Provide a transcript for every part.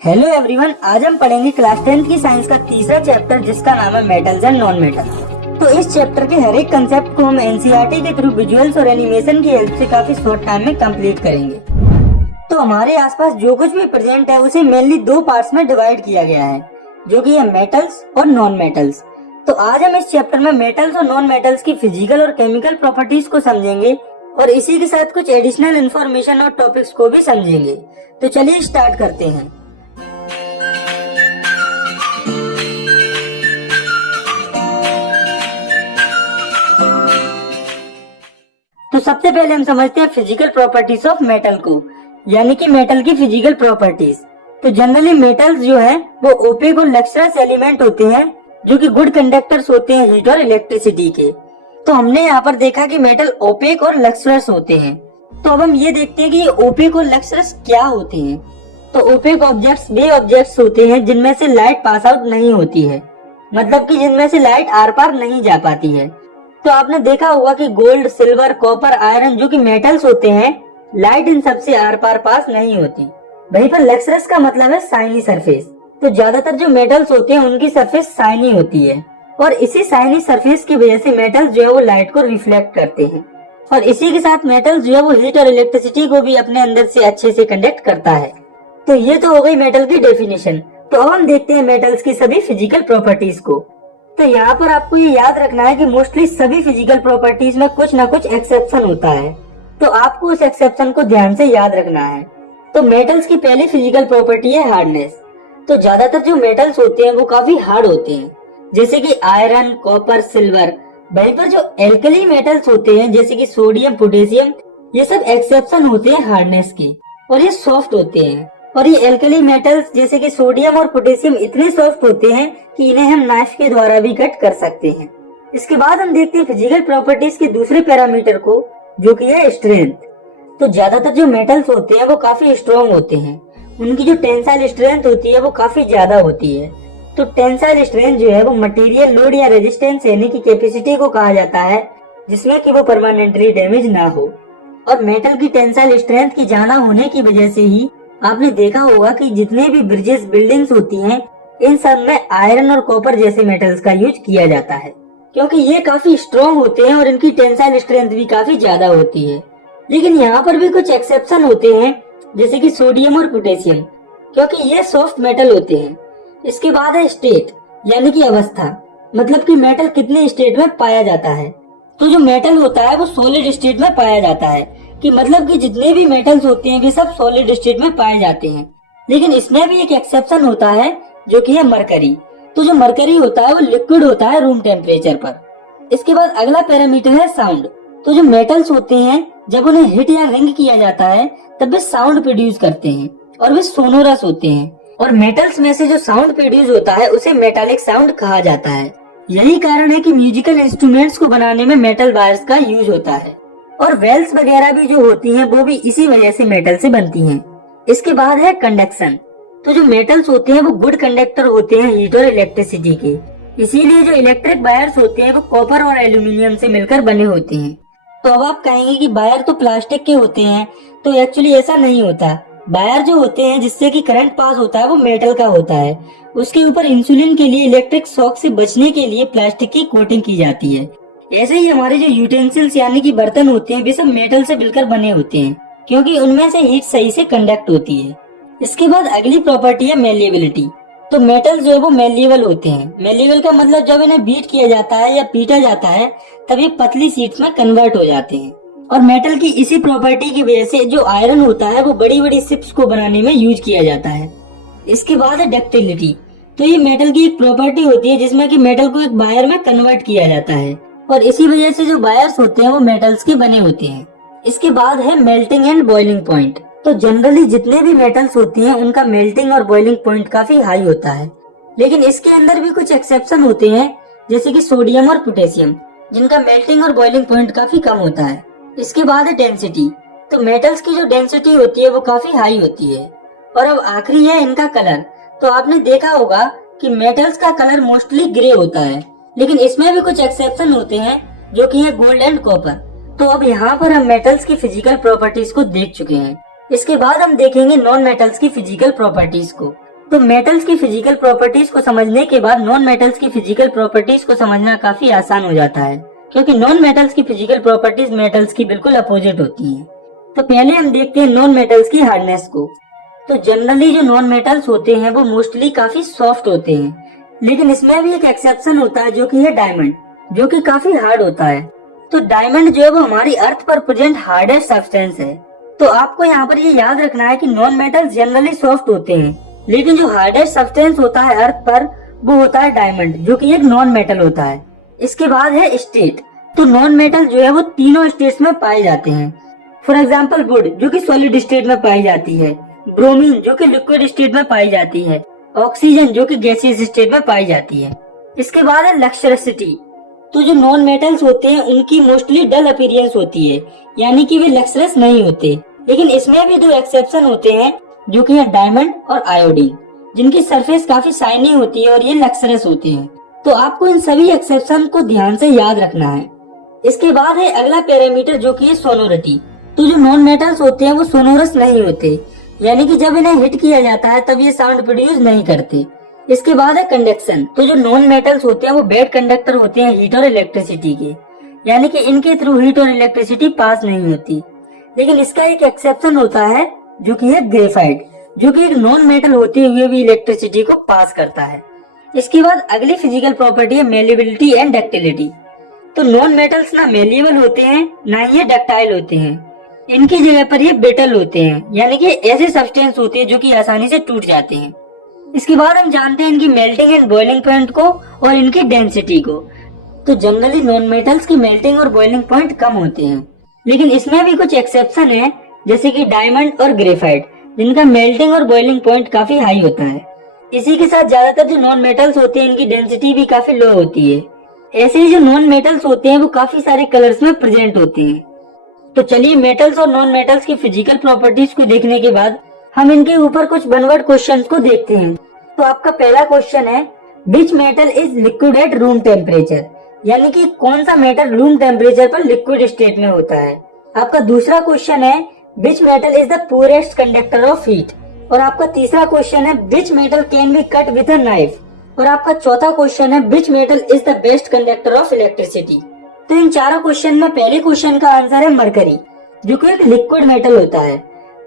Hello everyone, आज हम पढ़ेंगे क्लास 10th की साइंस का तीसरा चैप्टर जिसका नाम है मेटल्स एंड नॉन मेटल्स। तो इस चैप्टर के हर एक कंसेप्ट को हम एनसीईआरटी के थ्रू विजुअल्स और एनिमेशन की हेल्प से काफी शॉर्ट टाइम में कंप्लीट करेंगे। तो हमारे आसपास जो कुछ भी प्रेजेंट है उसे मेनली दो पार्ट्स में डिवाइड किया गया है, जो कि है मेटल्स और नॉन मेटल्स। तो आज हम इस चैप्टर में मेटल्स और नॉन मेटल्स की फिजिकल और केमिकल प्रॉपर्टीज को समझेंगे और इसी के साथ कुछ एडिशनल इन्फॉर्मेशन और टॉपिक्स को भी समझेंगे। तो चलिए स्टार्ट करते हैं। तो सबसे पहले हम समझते हैं फिजिकल प्रॉपर्टीज ऑफ मेटल को, यानी कि मेटल की फिजिकल प्रॉपर्टीज। तो जनरली मेटल्स जो है वो ओपेक और लक्सरस एलिमेंट होते हैं, जो कि गुड कंडक्टर्स होते हैं हीट और इलेक्ट्रिसिटी के। तो हमने यहाँ पर देखा कि मेटल ओपेक और लक्सरस होते हैं। तो अब हम ये देखते हैं कि ये ओपेक और लक्सरस क्या होते हैं। तो ओपेक ऑब्जेक्ट्स वे ऑब्जेक्ट्स होते हैं जिनमें से लाइट पास आउट नहीं होती है, मतलब कि जिनमें से लाइट आर पार नहीं जा पाती है। तो आपने देखा होगा कि गोल्ड, सिल्वर, कॉपर, आयरन जो कि मेटल्स होते हैं, लाइट इन सबसे आर पार पास नहीं होती। वहीं पर लक्सरस का मतलब है शाइनी सरफेस। तो ज्यादातर जो मेटल्स होते हैं उनकी सरफेस शाइनी होती है और इसी शाइनी सरफेस की वजह से मेटल्स जो है वो लाइट को रिफ्लेक्ट करते हैं और इसी के साथ मेटल्स जो है वो हीट और इलेक्ट्रिसिटी को भी अपने अंदर से अच्छे से कंडक्ट करता है। तो ये तो हो गई मेटल की डेफिनेशन। तो अब हम देखते हैं मेटल्स की सभी फिजिकल प्रॉपर्टीज को। तो यहाँ पर आपको ये याद रखना है कि मोस्टली सभी फिजिकल प्रॉपर्टीज में कुछ न कुछ एक्सेप्शन होता है, तो आपको उस एक्सेप्शन को ध्यान से याद रखना है। तो मेटल्स की पहली फिजिकल प्रॉपर्टी है हार्डनेस। तो ज्यादातर जो मेटल्स होते हैं वो काफी हार्ड होते हैं, जैसे कि आयरन, कॉपर, सिल्वर। वहीं पर जो एल्कली मेटल्स होते हैं जैसे कि सोडियम, पोटेशियम, ये सब एक्सेप्शन होते हैं हार्डनेस के और ये सॉफ्ट होते हैं। और ये एल्कली मेटल्स जैसे कि सोडियम और पोटेशियम इतने सॉफ्ट होते हैं कि इन्हें हम नाइफ के द्वारा भी कट कर सकते हैं। इसके बाद हम देखते हैं फिजिकल प्रॉपर्टीज के दूसरे पैरामीटर को, जो कि है स्ट्रेंथ। तो ज्यादातर जो मेटल्स होते हैं वो काफी स्ट्रॉन्ग होते हैं, उनकी जो टेंसाइल स्ट्रेंथ होती है वो काफी ज्यादा होती है। तो टेंसाइल स्ट्रेंथ जो है वो मटेरियल लोड या रेजिस्टेंस यानी कि कैपेसिटी को कहा जाता है, जिसमें कि वो परमानेंटली डैमेज ना हो। और मेटल की टेंसाइल स्ट्रेंथ की ज्यादा होने की वजह से ही आपने देखा होगा कि जितने भी ब्रिजेस, बिल्डिंग्स होती हैं, इन सब में आयरन और कॉपर जैसे मेटल्स का यूज किया जाता है, क्योंकि ये काफी स्ट्रॉन्ग होते हैं और इनकी टेंसाइल स्ट्रेंथ भी काफी ज्यादा होती है। लेकिन यहाँ पर भी कुछ एक्सेप्शन होते हैं, जैसे कि सोडियम और पोटेशियम, क्योंकि ये सॉफ्ट मेटल होते हैं। इसके बाद है स्टेट, यानी कि अवस्था, मतलब कि मेटल कितने स्टेट में पाया जाता है। तो जो मेटल होता है वो सॉलिड स्टेट में पाया जाता है, कि मतलब कि जितने भी मेटल्स होते हैं वे सब सॉलिड स्टेट में पाए जाते हैं। लेकिन इसमें भी एक एक्सेप्शन होता है, जो कि है मरकरी। तो जो मरकरी होता है वो लिक्विड होता है रूम टेम्परेचर पर। इसके बाद अगला पैरामीटर है साउंड। तो जो मेटल्स होते हैं जब उन्हें हिट या रिंग किया जाता है तब वे साउंड प्रोड्यूस करते हैं और वे सोनोरस होते हैं। और मेटल्स में से जो साउंड प्रोड्यूस होता है उसे मेटालिक साउंड कहा जाता है। यही कारण है कि म्यूजिकल इंस्ट्रूमेंट्स को बनाने में मेटल वायर्स का यूज होता है और वेल्स वगैरह भी जो होती हैं वो भी इसी वजह से मेटल से बनती हैं। इसके बाद है कंडक्शन। तो जो मेटल्स होते हैं वो गुड कंडक्टर होते हैं हीट और इलेक्ट्रिसिटी के, इसीलिए जो इलेक्ट्रिक वायर्स होते हैं वो कॉपर और एल्यूमिनियम से मिलकर बने होते हैं। तो अब आप कहेंगे कि वायर तो प्लास्टिक के होते हैं, तो एक्चुअली ऐसा नहीं होता। वायर जो होते हैं जिससे कि करंट पास होता है वो मेटल का होता है। उसके ऊपर इंसुलिन के लिए इलेक्ट्रिक शॉक से बचने के लिए प्लास्टिक की कोटिंग की जाती है। ऐसे ही हमारे जो यूटेंसिल्स यानी कि बर्तन होते हैं वे सब मेटल से मिलकर बने होते हैं, क्योंकि उनमें से हीट सही से कंडक्ट होती है। इसके बाद अगली प्रॉपर्टी है मेलिएबिलिटी। तो मेटल जो है वो मेलिएबल होते हैं। मेलिएबल का मतलब जब इन्हें बीट किया जाता है या पीटा जाता है तब ये पतली शीट्स में कन्वर्ट हो जाते हैं। और मेटल की इसी प्रॉपर्टी की वजह से जो आयरन होता है वो बड़ी बड़ी शिप्स को बनाने में यूज किया जाता है। इसके बाद है डक्टिलिटी। तो ये मेटल की एक प्रॉपर्टी होती है जिसमें कि मेटल को एक वायर में कन्वर्ट किया जाता है और इसी वजह से जो वायर्स होते हैं वो मेटल्स के बने होते हैं। इसके बाद है मेल्टिंग एंड बॉइलिंग पॉइंट। तो जनरली जितने भी मेटल्स होती हैं उनका मेल्टिंग और बॉइलिंग पॉइंट काफी हाई होता है, लेकिन इसके अंदर भी कुछ एक्सेप्शन होते हैं, जैसे कि सोडियम और पोटेशियम, जिनका मेल्टिंग और बॉइलिंग पॉइंट काफी कम होता है। इसके बाद है डेंसिटी। तो मेटल्स की जो डेंसिटी होती है वो काफी हाई होती है। और अब आखिरी है इनका कलर। तो आपने देखा होगा कि मेटल्स का कलर मोस्टली ग्रे होता है, लेकिन इसमें भी कुछ एक्सेप्शन होते हैं, जो कि है गोल्ड एंड कॉपर। तो अब यहाँ पर हम मेटल्स की फिजिकल प्रॉपर्टीज को देख चुके हैं। इसके बाद हम देखेंगे नॉन मेटल्स की फिजिकल प्रॉपर्टीज को। तो मेटल्स की फिजिकल प्रॉपर्टीज को समझने के बाद नॉन मेटल्स की फिजिकल प्रॉपर्टीज को समझना काफी आसान हो जाता है, क्योंकि नॉन मेटल्स की फिजिकल प्रॉपर्टीज मेटल्स की बिल्कुल अपोजिट होती हैं। तो पहले हम देखते हैं नॉन मेटल्स की हार्डनेस को। तो जनरली जो नॉन मेटल्स होते हैं वो मोस्टली काफी सॉफ्ट होते हैं, लेकिन इसमें भी एक एक्सेप्शन होता है जो कि है डायमंड, जो कि काफी हार्ड होता है। तो डायमंड जो है वो हमारी अर्थ पर प्रेजेंट हार्डेस्ट सब्सटेंस है। तो आपको यहाँ पर ये याद रखना है कि नॉन मेटल्स जनरली सॉफ्ट होते हैं, लेकिन जो हार्डेस्ट सब्सटेंस होता है अर्थ पर वो होता है डायमंड, जो कि एक नॉन मेटल होता है। इसके बाद है स्टेट। तो नॉन मेटल जो है वो तीनों स्टेट्स में पाए जाते हैं। फॉर एग्जाम्पल वुड जो कि सॉलिड स्टेट में पाई जाती है, ब्रोमीन जो कि लिक्विड स्टेट में पाई जाती है, ऑक्सीजन जो कि गैसियस स्टेट में पाई जाती है। इसके बाद है लक्सरसिटी। तो जो नॉन मेटल्स होते हैं उनकी मोस्टली डल अपीयरेंस होती है, यानी कि वे लक्सरस नहीं होते, लेकिन इसमें भी दो एक्सेप्शन होते हैं जो कि है डायमंड और आयोडीन, जिनकी सरफेस काफी शाइनी होती है और ये लक्सरस होते हैं। तो आपको इन सभी एक्सेप्शन को ध्यान से याद रखना है। इसके बाद है अगला पैरामीटर जो कि है सोनोरिटी। तो जो नॉन मेटल्स होते हैं वो सोनोरस नहीं होते, यानी कि जब इन्हें हिट किया जाता है तब ये साउंड प्रोड्यूस नहीं करते। इसके बाद है कंडक्शन। तो जो नॉन मेटल्स होते हैं वो बेड कंडक्टर होते हैं हीट और इलेक्ट्रिसिटी के, यानी कि इनके थ्रू हीट और इलेक्ट्रिसिटी पास नहीं होती। लेकिन इसका एक एक्सेप्शन होता है जो कि है ग्रेफाइट, जो कि एक नॉन मेटल होते हुए भी इलेक्ट्रिसिटी को पास करता है। इसके बाद अगली फिजिकल प्रॉपर्टी है मेलिबिलिटी एंड डक्टिलिटी। तो नॉन मेटल्स ना मेलिएबल होते हैं ना ही ये डक्टाइल होते हैं, इनकी जगह पर ये ब्रिटल होते हैं, यानी कि ऐसे सब्सटेंस होते हैं जो कि आसानी से टूट जाते हैं। इसके बाद हम जानते हैं इनकी मेल्टिंग एंड बॉइलिंग पॉइंट को और इनकी डेंसिटी को। तो जनरली नॉन मेटल्स की मेल्टिंग और बॉइलिंग पॉइंट कम होते हैं, लेकिन इसमें भी कुछ एक्सेप्शन है, जैसे कि डायमंड और ग्रेफाइट, जिनका मेल्टिंग और बॉइलिंग पॉइंट काफी हाई होता है। इसी के साथ ज्यादातर जो नॉन मेटल्स होते हैं इनकी डेंसिटी भी काफी लो होती है। ऐसे ही जो नॉन मेटल्स होते हैं वो काफी सारे कलर्स में प्रेजेंट होते हैं। तो चलिए मेटल्स और नॉन मेटल्स की फिजिकल प्रॉपर्टीज को देखने के बाद हम इनके ऊपर कुछ वन वर्ड क्वेश्चंस को देखते हैं। तो आपका पहला क्वेश्चन है which metal is liquid at room temperature, यानी कि कौन सा मेटल रूम टेम्परेचर पर लिक्विड स्टेट में होता है। आपका दूसरा क्वेश्चन है which metal is the poorest conductor of heat, और आपका तीसरा क्वेश्चन है which metal can be cut with a knife, और आपका चौथा क्वेश्चन है which metal is the best conductor of electricity. तो इन चारों क्वेश्चन में पहले क्वेश्चन का आंसर है मरकरी, जो कि एक लिक्विड मेटल होता है।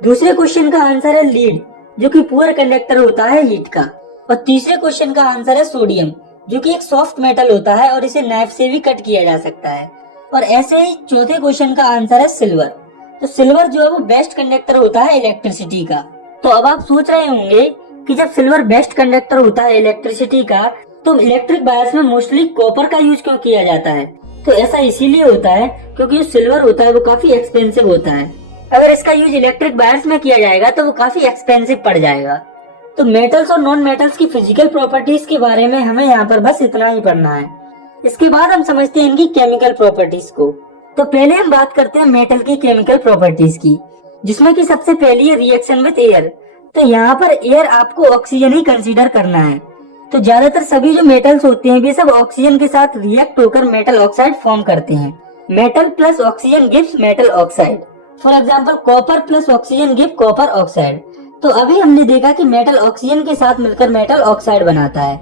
दूसरे क्वेश्चन का आंसर है लीड, जो कि पुअर कंडक्टर होता है हीट का। और तीसरे क्वेश्चन का आंसर है सोडियम, जो कि एक सॉफ्ट मेटल होता है और इसे नाइफ से भी कट किया जा सकता है। और ऐसे ही चौथे क्वेश्चन का आंसर है सिल्वर। तो सिल्वर जो है वो बेस्ट कंडक्टर होता है इलेक्ट्रिसिटी का। तो अब आप सोच रहे होंगे कि जब सिल्वर बेस्ट कंडक्टर होता है इलेक्ट्रिसिटी का, तो इलेक्ट्रिक वायर्स में मोस्टली कॉपर का यूज क्यों किया जाता है। तो ऐसा इसीलिए होता है क्योंकि जो सिल्वर होता है वो काफी एक्सपेंसिव होता है। अगर इसका यूज इलेक्ट्रिक वायर्स में किया जाएगा तो वो काफी एक्सपेंसिव पड़ जाएगा। तो मेटल्स और नॉन मेटल्स की फिजिकल प्रॉपर्टीज के बारे में हमें यहाँ पर बस इतना ही पढ़ना है। इसके बाद हम समझते हैं इनकी केमिकल प्रॉपर्टीज को। तो पहले हम बात करते हैं मेटल की केमिकल प्रॉपर्टीज की, जिसमें कि सबसे पहली है रिएक्शन विद एयर। तो यहाँ पर एयर आपको ऑक्सीजन ही कंसीडर करना है। तो ज्यादातर सभी जो मेटल्स होते हैं वे सब ऑक्सीजन के साथ रिएक्ट होकर मेटल ऑक्साइड फॉर्म करते हैं। Metal plus oxygen gives metal oxide. For example copper plus oxygen give copper oxide. तो अभी हमने देखा कि मेटल ऑक्सीजन के साथ मिलकर मेटल ऑक्साइड बनाता है।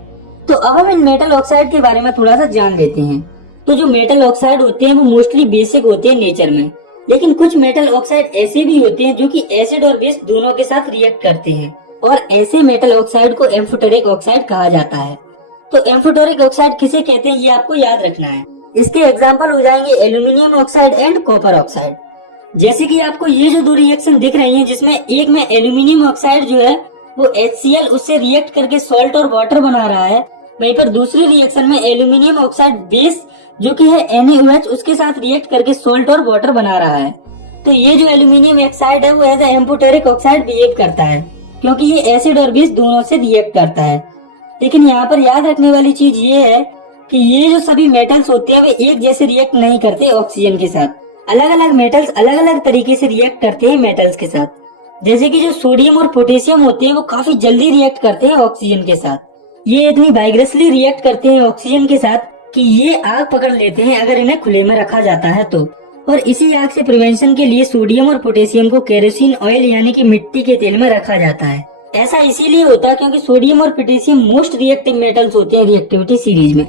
तो अब हम इन मेटल ऑक्साइड के बारे में थोड़ा सा जान लेते हैं। तो जो मेटल ऑक्साइड होते हैं वो मोस्टली बेसिक होते हैं नेचर में, लेकिन कुछ मेटल ऑक्साइड ऐसे भी होते हैं जो कि एसिड और बेस दोनों के साथ रिएक्ट करते हैं, और ऐसे मेटल ऑक्साइड को एम्फोटेरिक ऑक्साइड कहा जाता है। तो एम्फोटेरिक ऑक्साइड किसे कहते हैं ये आपको याद रखना है। इसके एग्जाम्पल हो जाएंगे aluminium oxide and copper oxide. जैसे कि आपको ये जो दो रिएक्शन दिख रही हैं, जिसमें एक में एल्यूमिनियम ऑक्साइड जो है वो HCl उससे रिएक्ट करके सॉल्ट और वाटर बना रहा है, वहीं पर दूसरी रिएक्शन में एल्यूमिनियम ऑक्साइड बेस जो कि है NaOH उसके साथ रिएक्ट करके सॉल्ट और वाटर बना रहा है। तो ये जो एल्यूमिनियम ऑक्साइड है वो एज एम्फोटेरिक ऑक्साइड बिहेव करता है, क्योंकि ये एसिड और बेस दोनों से रिएक्ट करता है। लेकिन यहाँ पर याद रखने वाली चीज ये है कि ये जो सभी मेटल्स होते हैं वे एक जैसे रिएक्ट नहीं करते ऑक्सीजन के साथ। अलग अलग मेटल्स अलग अलग तरीके से रिएक्ट करते हैं मेटल्स के साथ। जैसे कि जो सोडियम और पोटेशियम होते हैं वो काफी जल्दी रिएक्ट करते हैं ऑक्सीजन के साथ। ये इतनी वाइग्रेसली रिएक्ट करते हैं ऑक्सीजन के साथ कि ये आग पकड़ लेते हैं अगर इन्हें खुले में रखा जाता है तो। और इसी आग से प्रिवेंशन के लिए सोडियम और पोटेशियम को केरोसिन ऑयल यानी कि मिट्टी के तेल में रखा जाता है, ऐसा इसीलिए होता है क्योंकि सोडियम और पोटेशियम मोस्ट रिएक्टिव मेटल्स होते हैं रिएक्टिविटी सीरीज में।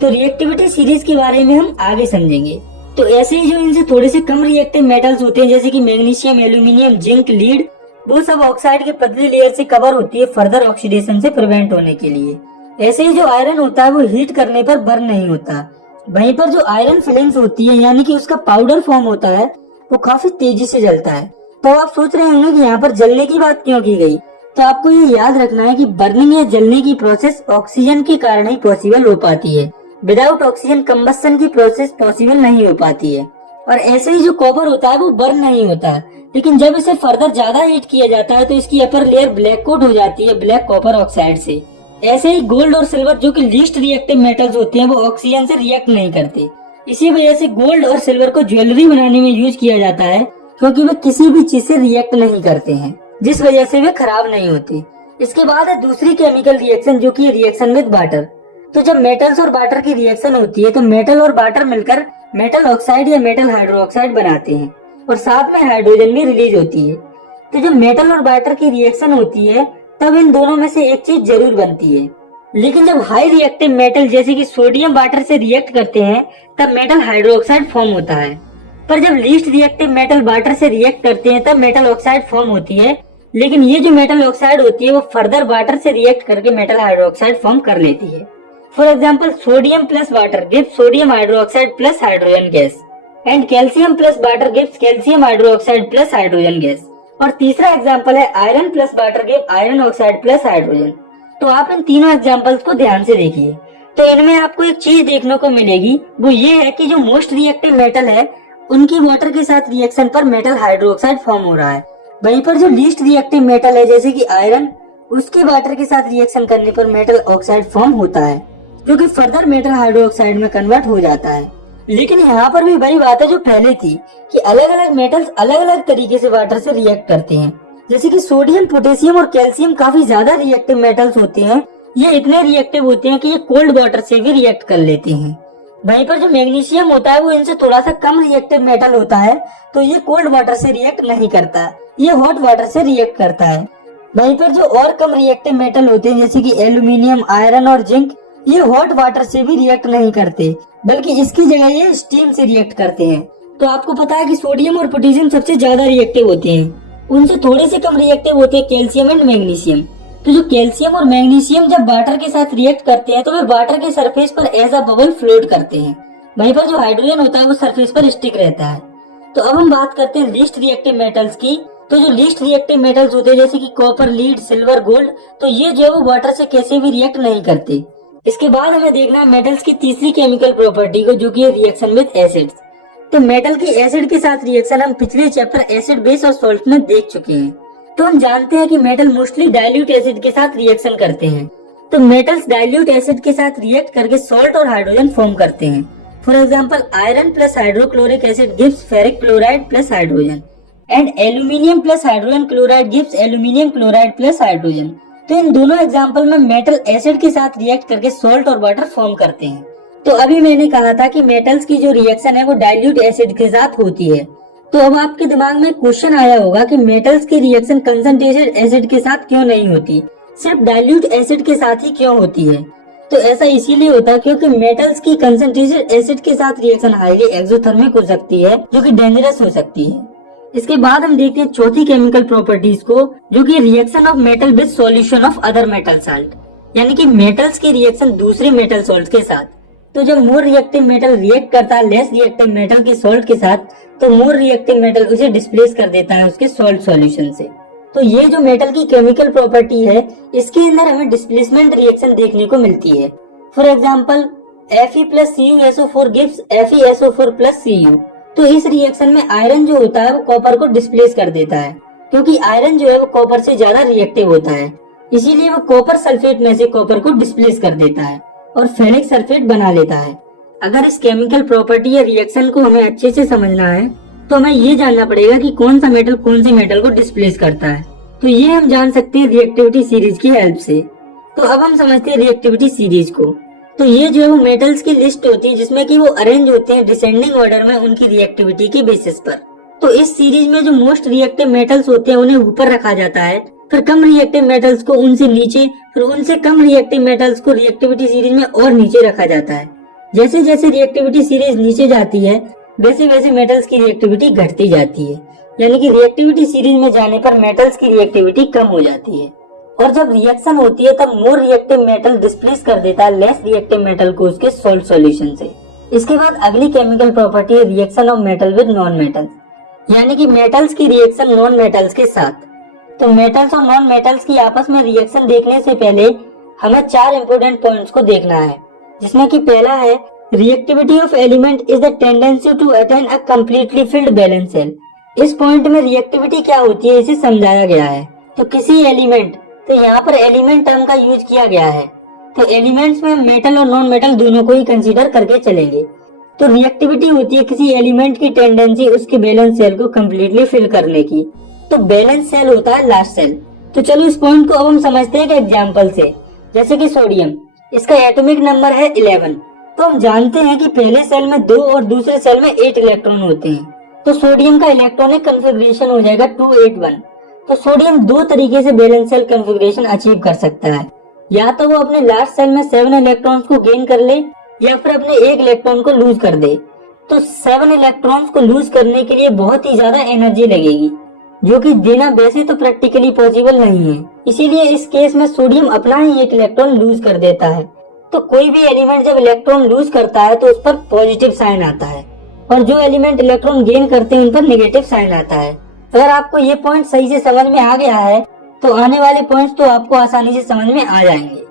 तो रिएक्टिविटी सीरीज के बारे में हम आगे समझेंगे। तो ऐसे ही जो इनसे थोड़े से कम रिएक्टिव मेटल्स होते हैं जैसे कि मैग्नीशियम, एल्यूमिनियम, जिंक, लीड, वो सब ऑक्साइड के पतली लेयर से कवर होती है फर्दर ऑक्सीडेशन से प्रिवेंट होने के लिए। ऐसे ही जो आयरन होता है वो हीट करने पर बर्न नहीं होता। वहीं पर जो आयरन फिलिंग्स होती है यानी कि उसका पाउडर फॉर्म होता है वो काफी तेजी से जलता है। तो आप सोच रहे होंगे कि यहाँ पर जलने की बात क्यों की गई। तो आपको ये याद रखना है कि बर्निंग या जलने की प्रोसेस ऑक्सीजन के कारण ही पॉसिबल हो पाती है। विदाउट ऑक्सीजन कंबस्शन की प्रोसेस पॉसिबल नहीं हो पाती है। और ऐसे ही जो कॉपर होता है वो बर्न नहीं होता, लेकिन जब इसे फर्दर ज्यादा हीट किया जाता है तो इसकी अपर लेयर ब्लैक कोट हो जाती है ब्लैक कॉपर ऑक्साइड से। ऐसे ही गोल्ड और सिल्वर जो कि लीस्ट रिएक्टिव मेटल्स होते हैं वो ऑक्सीजन से रिएक्ट नहीं करते। इसी वजह से गोल्ड और सिल्वर को ज्वेलरी बनाने में यूज किया जाता है क्योंकि वे किसी भी चीज से रिएक्ट नहीं करते हैं, जिस वजह से वे खराब नहीं होते। इसके बाद है दूसरी केमिकल रिएक्शन जो कि रिएक्शन विद वाटर। तो जब मेटल्स और वाटर की रिएक्शन होती है तो मेटल और वाटर मिलकर मेटल ऑक्साइड या मेटल हाइड्रोक्साइड बनाते हैं और साथ में हाइड्रोजन भी रिलीज होती है। तो जब मेटल और वाटर की रिएक्शन होती है तब इन दोनों में से एक चीज जरूर बनती है। लेकिन जब हाई रिएक्टिव मेटल जैसे कि सोडियम वाटर से रिएक्ट करते हैं तब मेटल हाइड्रोक्साइड फॉर्म होता है। पर जब लीस्ट रिएक्टिव मेटल वाटर से रिएक्ट करते हैं तब मेटल ऑक्साइड फॉर्म होती है। लेकिन ये जो मेटल ऑक्साइड होती है वो फर्दर वाटर से रिएक्ट करके मेटल हाइड्रोक्साइड फॉर्म कर लेती है। For example sodium plus water gives sodium hydroxide plus hydrogen gas and calcium plus water gives calcium hydroxide plus hydrogen gas. और तीसरा एग्जाम्पल है iron plus water give iron oxide plus hydrogen. तो आप इन तीनों examples को ध्यान से देखिए। तो इनमें आपको एक चीज देखने को मिलेगी, वो ये है कि जो मोस्ट रिएक्टिव मेटल है उनकी वाटर के साथ रिएक्शन पर मेटल हाइड्रोक्साइड फॉर्म हो रहा है। वहीं पर जो लीस्ट रिएक्टिव मेटल है जैसे कि आयरन, उसके वाटर के साथ रिएक्शन करने पर मेटल ऑक्साइड फॉर्म होता है जो कि फर्दर मेटल हाइड्रोक्साइड में कन्वर्ट हो जाता है। लेकिन यहाँ पर भी वही बात है जो पहले थी कि अलग अलग मेटल्स अलग अलग तरीके से वाटर से रिएक्ट करते हैं। जैसे कि सोडियम, पोटेशियम और कैल्शियम काफी ज्यादा रिएक्टिव मेटल्स होते हैं। ये इतने रिएक्टिव होते हैं कि ये कोल्ड वाटर से भी रिएक्ट कर लेते हैं। वहीं पर जो मैग्नीशियम होता है वो इनसे थोड़ा सा कम रिएक्टिव मेटल होता है, तो ये कोल्ड वाटर से रिएक्ट नहीं करता, ये हॉट वाटर से रिएक्ट करता है। वहीं पर जो और कम रिएक्टिव मेटल होते हैं जैसे कि एल्यूमिनियम, आयरन और जिंक, ये हॉट वाटर से भी रिएक्ट नहीं करते, बल्कि इसकी जगह ये स्टीम से रिएक्ट करते हैं। तो आपको पता है कि सोडियम और पोटेशियम सबसे ज्यादा रिएक्टिव होते हैं, उनसे थोड़े से कम रिएक्टिव होते हैं कैल्शियम एंड मैग्नीशियम। तो जो कैल्शियम और मैग्नीशियम जब वाटर के साथ रिएक्ट करते हैं तो वे वाटर के सरफेस पर एज अ बबल फ्लोट करते हैं। वहीं पर जो हाइड्रोजन होता है वो सरफेस पर स्टिक रहता है। तो अब हम बात करते हैं लीस्ट रिएक्टिव मेटल्स की। तो जो लीस्ट रिएक्टिव मेटल्स होते हैं जैसे कि कॉपर, लीड, सिल्वर, गोल्ड, तो ये जो है वो वाटर से कैसे भी रिएक्ट नहीं करते। इसके बाद हमें देखना है मेटल्स की तीसरी केमिकल प्रॉपर्टी को जो कि है रिएक्शन विद एसिड्स। तो मेटल की एसिड के साथ रिएक्शन हम पिछले चैप्टर एसिड, बेस और सॉल्ट में देख चुके हैं। तो हम जानते हैं कि मेटल मोस्टली डाइल्यूट एसिड के साथ रिएक्शन करते हैं। तो मेटल्स डाइल्यूट एसिड के साथ रिएक्ट करके सॉल्ट और हाइड्रोजन फॉर्म करते हैं। For example iron plus hydrochloric acid gives ferric chloride plus hydrogen and aluminium plus hydrogen chloride gives aluminium chloride plus hydrogen. तो इन दोनों एग्जाम्पल में मेटल एसिड के साथ रिएक्ट करके सॉल्ट और वाटर फॉर्म करते हैं। तो अभी मैंने कहा था कि मेटल्स की जो रिएक्शन है वो डाइल्यूट एसिड के साथ होती है। तो अब आपके दिमाग में क्वेश्चन आया होगा कि मेटल्स की रिएक्शन कंसंट्रेटेड एसिड के साथ क्यों नहीं होती, सिर्फ डाइल्यूट एसिड के साथ ही क्यों होती है। तो ऐसा इसीलिए होता है क्योंकि मेटल्स की कंसंट्रेटेड एसिड के साथ रिएक्शन हाईली एक्सोथर्मिक हो सकती है जो कि डेंजरस हो सकती है। इसके बाद हम देखते हैं चौथी केमिकल प्रॉपर्टीज को जो कि reaction of metal with solution of other metal salt, यानी कि मेटल्स की रिएक्शन दूसरे मेटल सॉल्ट के साथ। तो जब मोर रिएक्टिव मेटल रिएक्ट करता है लेस रिएक्टिव मेटल के सॉल्ट के साथ तो मोर रिएक्टिव मेटल उसे डिस्प्लेस कर देता है उसके सॉल्ट सॉल्यूशन से। तो ये जो मेटल की केमिकल प्रॉपर्टी है इसके अंदर हमें डिस्प्लेसमेंट रिएक्शन देखने को मिलती है। For example Fe plus CuSO4 gives FeSO4 plus Cu। तो इस रिएक्शन में आयरन जो होता है वो कॉपर को डिस्प्लेस कर देता है क्योंकि आयरन जो है वो कॉपर से ज्यादा रिएक्टिव होता है, इसीलिए वो कॉपर सल्फेट में से कॉपर को डिस्प्लेस कर देता है और फेरिक सल्फेट बना लेता है। अगर इस केमिकल प्रॉपर्टी या रिएक्शन को हमें अच्छे से समझना है तो हमें ये जानना पड़ेगा कि कौन सा मेटल कौन से मेटल को डिस्प्लेस करता है। तो ये हम जान सकते हैं रिएक्टिविटी सीरीज की हेल्प से। तो अब हम समझते हैं रिएक्टिविटी सीरीज को। तो ये जो है वो मेटल्स की लिस्ट होती है जिसमें कि वो अरेंज होते हैं डिसेंडिंग ऑर्डर में उनकी रिएक्टिविटी के बेसिस पर। तो इस सीरीज में जो मोस्ट रिएक्टिव मेटल्स होते हैं उन्हें ऊपर रखा जाता है फिर कम रिएक्टिव मेटल्स को उनसे नीचे, फिर उनसे कम रिएक्टिव मेटल्स को रिएक्टिविटी सीरीज में और नीचे रखा जाता है। जैसे जैसे रिएक्टिविटी सीरीज नीचे जाती है वैसे वैसे मेटल्स की रिएक्टिविटी घटती जाती है, यानी कि रिएक्टिविटी सीरीज में जाने पर मेटल्स की रिएक्टिविटी कम हो जाती है। और जब रिएक्शन होती है तब मोर रिएक्टिव मेटल डिस्प्लेस कर देता है लेस रिएक्टिव मेटल को उसके सोल्ट सॉल्यूशन से। इसके बाद अगली केमिकल प्रॉपर्टी है reaction of metal with non metal, यानी कि मेटल्स की रिएक्शन नॉन मेटल्स के साथ। तो मेटल्स और नॉन मेटल्स की आपस में रिएक्शन देखने से पहले हमें 4 इंपोर्टेंट पॉइंट्स को देखना है, जिसमें कि पहला है reactivity of element is the tendency to attain a completely filled valence shell. इस पॉइंट में रिएक्टिविटी क्या होती है इसे समझाया गया है। तो किसी एलिमेंट, तो यहाँ पर एलिमेंट टर्म का यूज किया गया है, तो एलिमेंट्स में मेटल और नॉन मेटल दोनों को ही कंसीडर करके चलेंगे। तो रिएक्टिविटी होती है किसी एलिमेंट की टेंडेंसी उसके बैलेंस सेल को कम्प्लीटली फिल करने की। तो बैलेंस सेल होता है लास्ट सेल। तो चलो इस पॉइंट को अब हम समझते हैं एक एग्जाम्पल से। जैसे कि सोडियम, इसका एटॉमिक नंबर है 11। तो हम जानते हैं कि पहले सेल में 2 और दूसरे सेल में 8 इलेक्ट्रॉन होते हैं। तो सोडियम का इलेक्ट्रॉनिक कन्फिग्रेशन हो जाएगा 281। तो सोडियम 2 तरीके से बैलेंस सेल कन्फिग्रेशन अचीव कर सकता है, या तो वो अपने लास्ट सेल में 7 इलेक्ट्रॉन्स को गेन कर ले या फिर अपने 1 इलेक्ट्रॉन को लूज कर दे। तो 7 इलेक्ट्रॉन्स को लूज करने के लिए बहुत ही ज्यादा एनर्जी लगेगी, जो कि देना वैसे तो प्रैक्टिकली पॉसिबल नहीं है। इसीलिए इस केस में सोडियम अपना ही 1 इलेक्ट्रॉन लूज कर देता है। तो कोई भी एलिमेंट जब इलेक्ट्रॉन लूज करता है तो उस पर पॉजिटिव साइन आता है, और जो एलिमेंट इलेक्ट्रॉन गेन करते हैं उन पर नेगेटिव साइन आता है। अगर आपको ये पॉइंट सही से समझ में आ गया है तो आने वाले पॉइंट्स तो आपको आसानी से समझ में आ जाएंगे।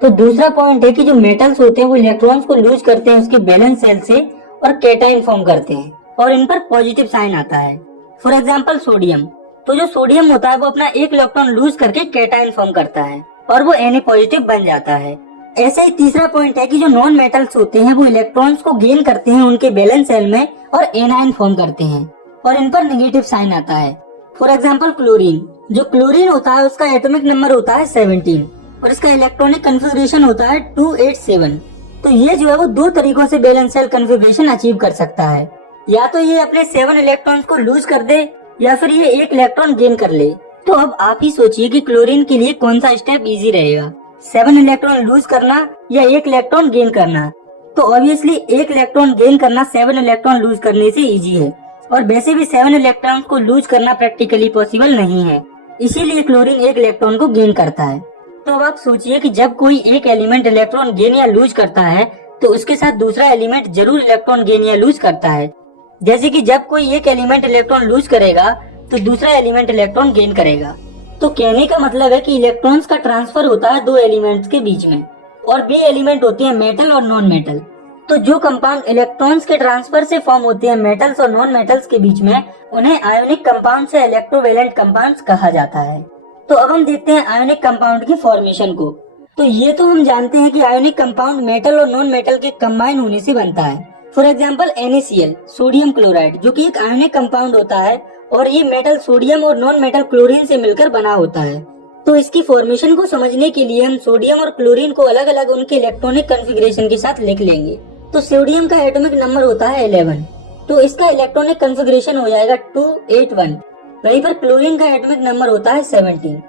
तो दूसरा पॉइंट है कि जो मेटल्स होते हैं वो इलेक्ट्रॉन्स को लूज करते हैं उसके बैलेंस सेल से और कैटाइन फॉर्म करते हैं, और इन पर पॉजिटिव साइन आता है। फॉर एग्जाम्पल सोडियम, तो जो सोडियम होता है वो अपना 1 इलेक्ट्रॉन लूज करके कैटाइन फॉर्म करता है और वो Na पॉजिटिव बन जाता है। ऐसे ही तीसरा पॉइंट है कि जो नॉन मेटल्स होते हैं वो इलेक्ट्रॉन्स को गेन करते हैं उनके बैलेंस सेल में और एनायन फॉर्म करते हैं, और इन पर नेगेटिव साइन आता है। फॉर एग्जाम्पल क्लोरीन, जो क्लोरीन होता है उसका एटॉमिक नंबर होता है 17 और इसका इलेक्ट्रॉनिक कन्फिग्रेशन होता है 287। तो ये जो है वो 2 तरीकों से बैलेंस सेल कन्फिग्रेशन अचीव कर सकता है, या तो ये अपने 7 इलेक्ट्रॉन्स को लूज कर दे या फिर ये 1 इलेक्ट्रॉन गेन कर ले। तो अब आप ही सोचिए कि क्लोरीन के लिए कौन सा स्टेप इजी रहेगा, 7 इलेक्ट्रॉन लूज करना या 1 इलेक्ट्रॉन गेन करना। तो ऑब्वियसली 1 इलेक्ट्रॉन गेन करना 7 इलेक्ट्रॉन लूज करने से इजी है, और वैसे भी 7 इलेक्ट्रॉन को लूज करना प्रैक्टिकली पॉसिबल नहीं है, इसीलिए क्लोरीन 1 इलेक्ट्रॉन को गेन करता है। तो अब आप सोचिए कि जब कोई एक एलिमेंट इलेक्ट्रॉन गेन या लूज करता है तो उसके साथ दूसरा एलिमेंट जरूर इलेक्ट्रॉन गेन या लूज करता है। जैसे कि जब कोई एक एलिमेंट इलेक्ट्रॉन लूज करेगा तो दूसरा एलिमेंट इलेक्ट्रॉन गेन करेगा। तो कहने का मतलब है कि इलेक्ट्रॉन्स का ट्रांसफर होता है 2 एलिमेंट्स के बीच में, और वे एलिमेंट होते हैं मेटल और नॉन मेटल। तो जो कंपाउंड इलेक्ट्रॉन्स के ट्रांसफर से फॉर्म होते हैं मेटल्स और नॉन मेटल्स के बीच में, उन्हें आयोनिक कंपाउंड से इलेक्ट्रोवैलेंट कंपाउंड्स कहा जाता है। तो अब हम देखते हैं आयोनिक कंपाउंड की फॉर्मेशन को। तो ये तो हम जानते हैं कि आयोनिक कंपाउंड मेटल और नॉन मेटल के कंबाइन होने से बनता है। For example NaCl, sodium chloride, जो कि एक आयोनिक कंपाउंड होता है और ये मेटल सोडियम और नॉन मेटल क्लोरीन से मिलकर बना होता है। तो इसकी फॉर्मेशन को समझने के लिए हम सोडियम और क्लोरीन को अलग अलग उनके इलेक्ट्रॉनिक कॉन्फ़िगरेशन के साथ लिख लेंगे। तो सोडियम का एटॉमिक नंबर होता है 11, तो इसका इलेक्ट्रॉनिक कॉन्फ़िगरेशन हो जाएगा 281। वहीं पर क्लोरीन का एटॉमिक नंबर होता है 17,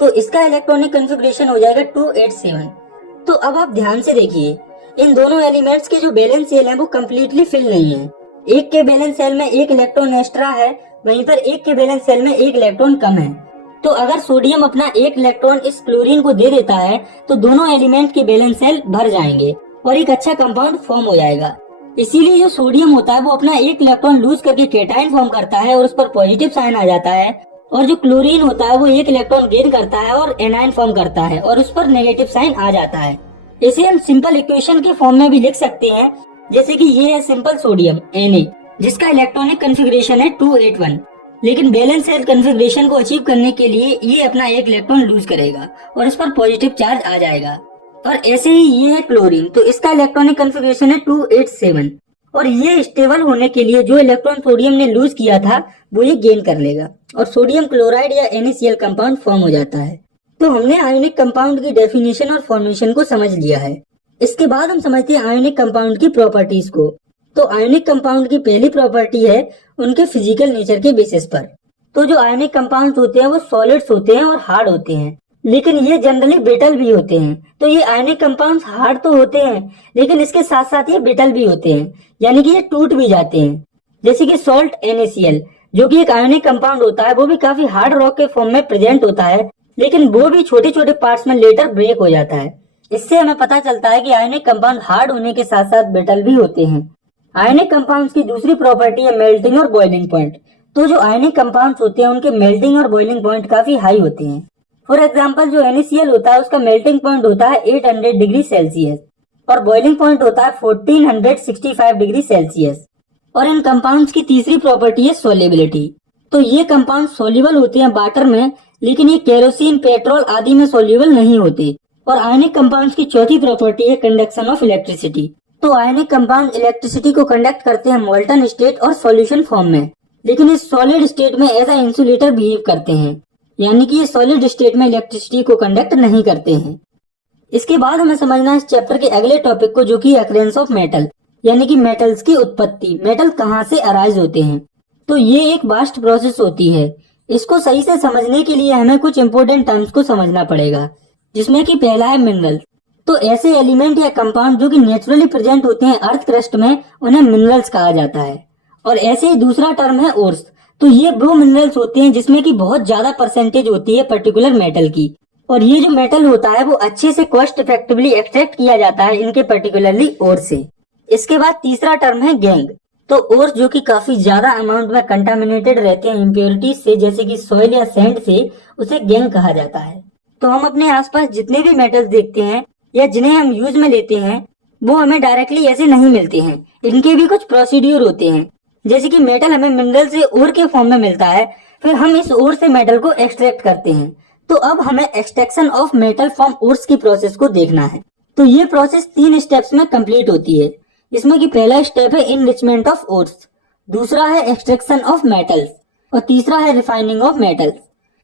तो इसका इलेक्ट्रॉनिक कॉन्फ़िगरेशन हो जाएगा 287। तो अब आप ध्यान से देखिए, इन दोनों एलिमेंट्स के जो बैलेंस सेल है वो कम्प्लीटली फिल नहीं है। एक के बैलेंस सेल में 1 इलेक्ट्रॉन एक्स्ट्रा है, वहीं पर एक के बैलेंस सेल में 1 इलेक्ट्रॉन कम है। तो अगर सोडियम अपना 1 इलेक्ट्रॉन इस क्लोरीन को दे देता है तो दोनों एलिमेंट के बैलेंस सेल भर जाएंगे और एक अच्छा कंपाउंड फॉर्म हो जाएगा। इसीलिए जो सोडियम होता है वो अपना 1 इलेक्ट्रॉन लूज करके कैटायन फॉर्म करता है और उस पर पॉजिटिव साइन आ जाता है, और जो क्लोरीन होता है वो 1 इलेक्ट्रॉन गेन करता है और एनायन फॉर्म करता है और उस पर नेगेटिव साइन आ जाता है। इसे हम सिंपल इक्वेशन के फॉर्म में भी लिख सकते हैं, जैसे कि ये है सिंपल सोडियम Na, जिसका इलेक्ट्रॉनिक कॉन्फ़िगरेशन है 281, लेकिन बैलेंस सेल कॉन्फ़िगरेशन को अचीव करने के लिए ये अपना 1 इलेक्ट्रॉन लूज करेगा और इस पर पॉजिटिव चार्ज आ जाएगा। और ऐसे ही ये है क्लोरीन, तो इसका इलेक्ट्रॉनिक कॉन्फ़िगरेशन है 287, और ये स्टेबल होने के लिए जो इलेक्ट्रॉन सोडियम ने लूज किया था वो ये गेन कर लेगा और सोडियम क्लोराइड या NaCl कंपाउंड फॉर्म हो जाता है। तो हमने आयोनिक कंपाउंड की डेफिनेशन और फॉर्मेशन को समझ लिया है। इसके बाद हम समझते हैं आयोनिक कंपाउंड की प्रॉपर्टीज को। तो आयोनिक कंपाउंड की पहली प्रॉपर्टी है उनके फिजिकल नेचर के बेसिस पर। तो जो आयनिक कंपाउंड्स होते हैं वो सॉलिड्स होते हैं और हार्ड होते हैं, लेकिन ये जनरली ब्रिटल भी होते हैं। तो ये आयनिक कंपाउंड्स हार्ड तो होते हैं, लेकिन इसके साथ साथ ये ब्रिटल भी होते हैं, यानी कि ये टूट भी जाते हैं। जैसे कि सॉल्ट NaCl, जो कि एक आयनिक कंपाउंड होता है, वो भी काफी हार्ड रॉक के फॉर्म में प्रेजेंट होता है, लेकिन वो भी छोटे छोटे पार्ट्स में लेटर ब्रेक हो जाता है। इससे हमें पता चलता है कि आयनिक कंपाउंड हार्ड होने के साथ साथ ब्रिटल भी होते हैं। आयनिक कंपाउंड्स की दूसरी प्रॉपर्टी है मेल्टिंग और बॉइलिंग पॉइंट। तो जो आयनिक कंपाउंड्स होते हैं उनके मेल्टिंग और बॉइलिंग पॉइंट काफी हाई होते हैं। फॉर एग्जाम्पल जो NaCl होता है उसका मेल्टिंग पॉइंट होता है 800 डिग्री सेल्सियस और बॉइलिंग पॉइंट होता है 1465 डिग्री सेल्सियस। और इन कंपाउंड्स की तीसरी प्रॉपर्टी है सोल्युबिलिटी। तो ये कंपाउंड सोल्यूबल होते हैं वाटर में, लेकिन ये केरोसिन, पेट्रोल आदि में सोल्यूबल नहीं होते। और आयनिक कंपाउंड्स की चौथी प्रॉपर्टी है कंडक्शन ऑफ इलेक्ट्रिसिटी। तो आयनिक कंपाउंड इलेक्ट्रिसिटी को कंडक्ट करते हैं मोल्टन स्टेट और सॉल्यूशन फॉर्म में, लेकिन इस सॉलिड स्टेट में एज अ इंसुलेटर बिहेव करते हैं, यानी कि ये सॉलिड स्टेट में इलेक्ट्रिसिटी को कंडक्ट नहीं करते हैं। इसके बाद हमें समझना है इस चैप्टर के अगले टॉपिक को, जो कि अकरेंस ऑफ मेटल, यानी कि मेटल्स की उत्पत्ति, मेटल कहाँ से अराइज होते हैं। तो ये एक वास्ट प्रोसेस होती है। इसको सही से समझने के लिए हमें कुछ इंपोर्टेंट टर्म्स को समझना पड़ेगा, जिसमें कि पहला है मिनरल। तो ऐसे एलिमेंट या कंपाउंड जो कि नेचुरली प्रेजेंट होते हैं अर्थ क्रस्ट में, उन्हें मिनरल्स कहा जाता है। और ऐसे ही दूसरा टर्म है ओर्स। तो ये वो मिनरल्स होते हैं जिसमें कि बहुत ज्यादा परसेंटेज होती है पर्टिकुलर मेटल की, और ये जो मेटल होता है वो अच्छे से कॉस्ट इफेक्टिवली एक्सट्रैक्ट किया जाता है इनके पर्टिकुलरली ओर से। इसके बाद तीसरा टर्म है गैंग। तो ओर्स जो कि काफी ज्यादा अमाउंट में कंटामिनेटेड रहते हैं इम्प्योरिटीज से, जैसे कि सॉइल या सैंड से, उसे गैंग कहा जाता है। तो हम अपने आसपास जितने भी मेटल्स देखते हैं या जिन्हें हम यूज में लेते हैं, वो हमें डायरेक्टली ऐसे नहीं मिलते हैं। इनके भी कुछ प्रोसीड्यूर होते हैं। जैसे कि मेटल हमें मिनरल से ओर के फॉर्म में मिलता है, फिर हम इस ओर से मेटल को एक्सट्रैक्ट करते हैं। तो अब हमें extraction of metal from ores की प्रोसेस को देखना है। तो ये प्रोसेस 3 स्टेप्स में कंप्लीट होती है, जिसमें कि पहला स्टेप है इनरिचमेंट ऑफ ओर्स, दूसरा है एक्सट्रैक्शन ऑफ मेटल्स और तीसरा है रिफाइनिंग ऑफ मेटल्स।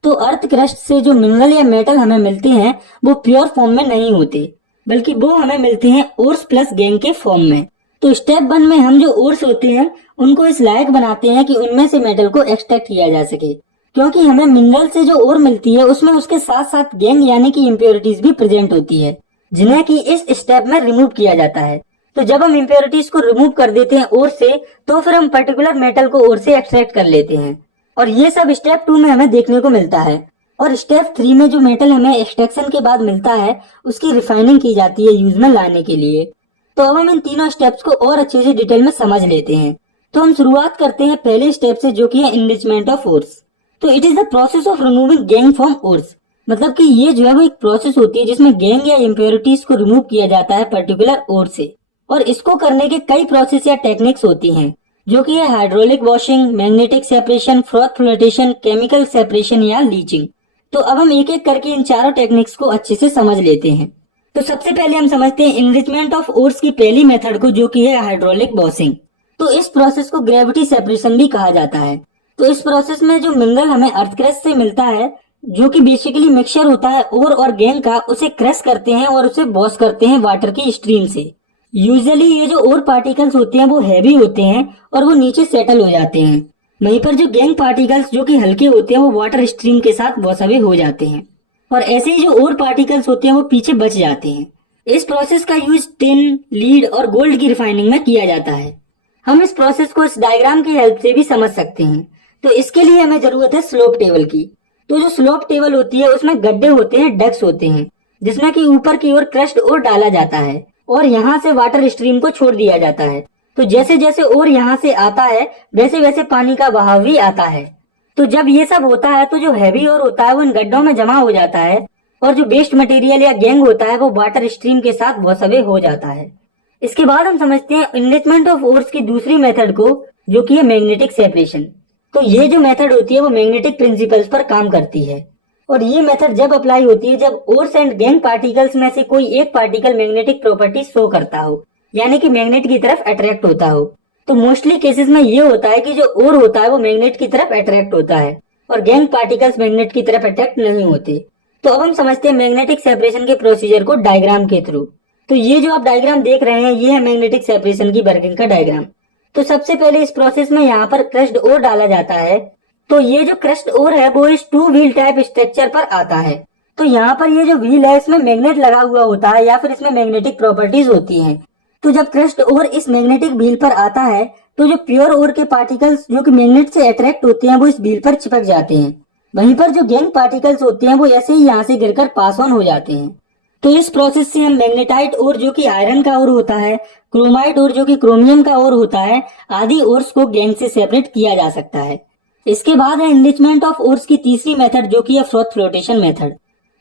तो अर्थ क्रस्ट से जो मिनरल या मेटल हमें मिलते हैं वो प्योर फॉर्म में नहीं होते, बल्कि वो हमें मिलते हैं ओर्स प्लस गैंग के फॉर्म में। तो स्टेप 1 में हम जो ओर्स होते हैं उनको इस लायक बनाते हैं कि उनमें से मेटल को एक्सट्रैक्ट किया जा सके, क्योंकि हमें मिनरल से जो ओर मिलती है उसमें उसके साथ साथ गैंग यानी कि इम्प्योरिटीज भी प्रेजेंट होती है, जिन्हें कि इस स्टेप में रिमूव किया जाता है। तो जब हम इम्प्योरिटीज को रिमूव कर देते हैं ओर से, तो फिर हम पर्टिकुलर मेटल को ओर से एक्सट्रैक्ट कर लेते हैं, और ये सब स्टेप 2 में हमें देखने को मिलता है। और स्टेप 3 में जो मेटल हमें एक्सट्रैक्शन के बाद मिलता है उसकी रिफाइनिंग की जाती है यूज में लाने के लिए। तो अब हम इन तीनों स्टेप्स को और अच्छे से डिटेल में समझ लेते हैं। तो हम शुरुआत करते हैं पहले स्टेप से, जो कि है इनरिचमेंट ऑफ ओर्स। तो it is the process of removing gang from ores. मतलब कि ये जो है वो एक प्रोसेस होती है जिसमें गैंग या इम्प्योरिटीज को रिमूव किया जाता है पर्टिकुलर ओर से। और इसको करने के कई प्रोसेस या टेक्निक्स होती हैं, जो कि है hydraulic washing, magnetic separation, froth flotation, chemical separation या लीचिंग। तो अब हम एक एक करके इन चारों टेक्निक्स को अच्छे से समझ लेते हैं। तो सबसे पहले हम समझते हैं इनरिचमेंट ऑफ ओर्स की पहली मेथड को, जो कि है हाइड्रोलिक वॉशिंग। तो इस प्रोसेस को ग्रेविटी सेपरेशन भी कहा जाता है। तो इस प्रोसेस में जो मिनरल हमें अर्थ क्रस्ट से मिलता है, जो कि बेसिकली मिक्सचर होता है ओर और गैंग का, उसे क्रश करते हैं और उसे वॉश करते हैं वाटर की स्ट्रीम से। यूजुअली ये जो ओर पार्टिकल्स होते हैं वो हैवी होते हैं और वो नीचे सेटल हो जाते हैं, वहीं पर जो गैंग पार्टिकल्स जो कि हल्के होते हैं वो वाटर स्ट्रीम के साथ वॉश अवे हो जाते हैं, और ऐसे ही जो ओर पार्टिकल्स होते हैं वो पीछे बच जाते हैं। इस प्रोसेस का यूज टिन, लीड और गोल्ड की रिफाइनिंग में किया जाता है। हम इस प्रोसेस को इस डायग्राम की हेल्प से भी समझ सकते हैं। तो इसके लिए हमें जरूरत है स्लोप टेबल की। तो जो स्लोप टेबल होती है उसमें गड्ढे होते हैं, डक्स होते हैं, जिसमें कि ऊपर की ओर क्रस्ट ओर डाला जाता है और यहाँ से वाटर स्ट्रीम को छोड़ दिया जाता है। तो जैसे जैसे ओर यहाँ से आता है वैसे वैसे पानी का बहाव भी आता है। तो जब ये सब होता है तो जो हैवी ओर होता है वो इन गड्ढों में जमा हो जाता है, और जो वेस्ट मटेरियल या गैंग होता है वो वाटर स्ट्रीम के साथ वॉश अवे हो जाता है। इसके बाद हम समझते हैं इनरिचमेंट ऑफ ओर्स की दूसरी मेथड को, जो कि है मैग्नेटिक सेपरेशन। तो ये जो मेथड होती है वो मैग्नेटिक प्रिंसिपल्स पर काम करती है, और ये मेथड जब अप्लाई होती है जब ओर्स एंड गैंग पार्टिकल्स में से कोई एक पार्टिकल मैग्नेटिक प्रॉपर्टी शो करता हो, यानी कि मैग्नेट की तरफ अट्रैक्ट होता हो। तो मोस्टली केसेस में ये होता है कि जो ओर होता है वो मैग्नेट की तरफ अट्रैक्ट होता है और गैंग पार्टिकल्स मैग्नेट की तरफ अट्रैक्ट नहीं होते। तो अब हम समझते हैं मैग्नेटिक सेपरेशन के प्रोसीजर को डायग्राम के थ्रू। तो ये जो आप डायग्राम देख रहे हैं ये है मैग्नेटिक सेपरेशन की वर्किंग का डायग्राम। तो सबसे पहले इस प्रोसेस में यहाँ पर क्रश्ड ओर डाला जाता है, तो ये जो क्रस्ट ओर है वो इस 2 व्हील टाइप स्ट्रक्चर पर आता है। तो यहाँ पर ये जो व्हील है इसमें मैग्नेट लगा हुआ होता है या फिर इसमें मैग्नेटिक प्रॉपर्टीज होती हैं। तो जब क्रस्ट ओर इस मैग्नेटिक व्हील पर आता है तो जो प्योर ओर के पार्टिकल्स जो कि मैग्नेट से अट्रैक्ट होते हैं वो इस व्हील पर चिपक जाते हैं। वहीं पर जो गैंग पार्टिकल्स होते हैं वो ऐसे ही यहाँ से गिरकर पास ऑन हो जाते हैं। तो इस प्रोसेस से हम मैग्नेटाइट ओर जो कि आयरन का ओर होता है, क्रोमाइट ओर जो कि क्रोमियम का ओर होता है, आदि ओर्स को गैंग से सेपरेट किया जा सकता है। इसके बाद है एनरिचमेंट ऑफ ओर्स की तीसरी मेथड जो कि है फ्रोथ फ्लोटेशन मेथड।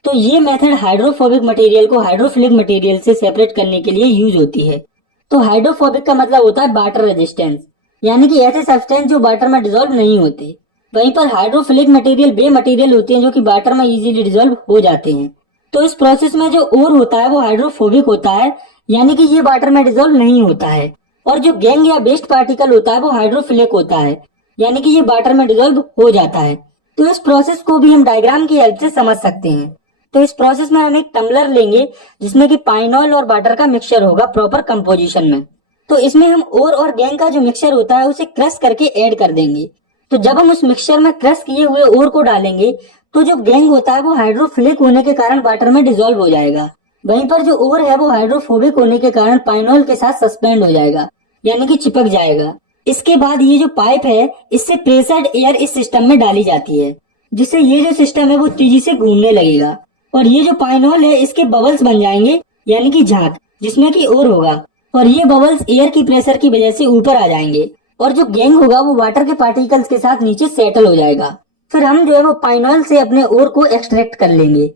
तो ये मेथड हाइड्रोफोबिक मटेरियल को हाइड्रोफिलिक मटेरियल से सेपरेट करने के लिए यूज होती है। तो हाइड्रोफोबिक का मतलब होता है वाटर रेजिस्टेंस, यानी कि ऐसे सब्सटेंस जो वाटर में डिसॉल्व नहीं होते। वहीं पर हाइड्रोफिलिक मटेरियल वे मटेरियल होते हैं जो कि वाटर में इजीली डिसॉल्व हो जाते हैं। तो इस प्रोसेस में जो ओर होता है वो हाइड्रोफोबिक होता है, यानी कि ये वाटर में डिसॉल्व नहीं होता है। और जो गैंग या वेस्ट पार्टिकल होता है वो हाइड्रोफिलिक होता है, यानी कि ये वाटर में डिसॉल्व हो जाता है। तो इस प्रोसेस को भी हम डायग्राम की हेल्प से समझ सकते हैं। तो इस प्रोसेस में हम एक टम्बलर लेंगे जिसमें कि पाइन ऑयल और वाटर का मिक्सचर होगा प्रॉपर कंपोजिशन में। तो इसमें हम ओर और गैंग का जो मिक्सचर होता है उसे क्रश करके ऐड कर देंगे। तो जब हम उस मिक्सचर में क्रश किए हुए ओर को डालेंगे तो जो गैंग होता है वो हाइड्रोफिलिक होने के कारण वाटर में डिसॉल्व हो जाएगा। वहीं पर जो ओर है वो हाइड्रोफोबिक होने के कारण पाइनॉल के साथ सस्पेंड हो जाएगा, यानी कि चिपक जाएगा। इसके बाद ये जो पाइप है इससे प्रेशर्ड एयर इस सिस्टम में डाली जाती है, जिससे ये जो सिस्टम है वो तेजी से घूमने लगेगा। और ये जो पाइनॉल है इसके बबल्स बन जाएंगे, यानी कि झाग, जिसमें कि ओर होगा। और ये बबल्स एयर की प्रेशर की वजह से ऊपर आ जाएंगे और जो गैंग होगा वो वाटर के पार्टिकल्स के साथ नीचे सेटल हो जाएगा। फिर हम जो है वो पाइनॉल से अपने ओर को एक्सट्रैक्ट कर लेंगे।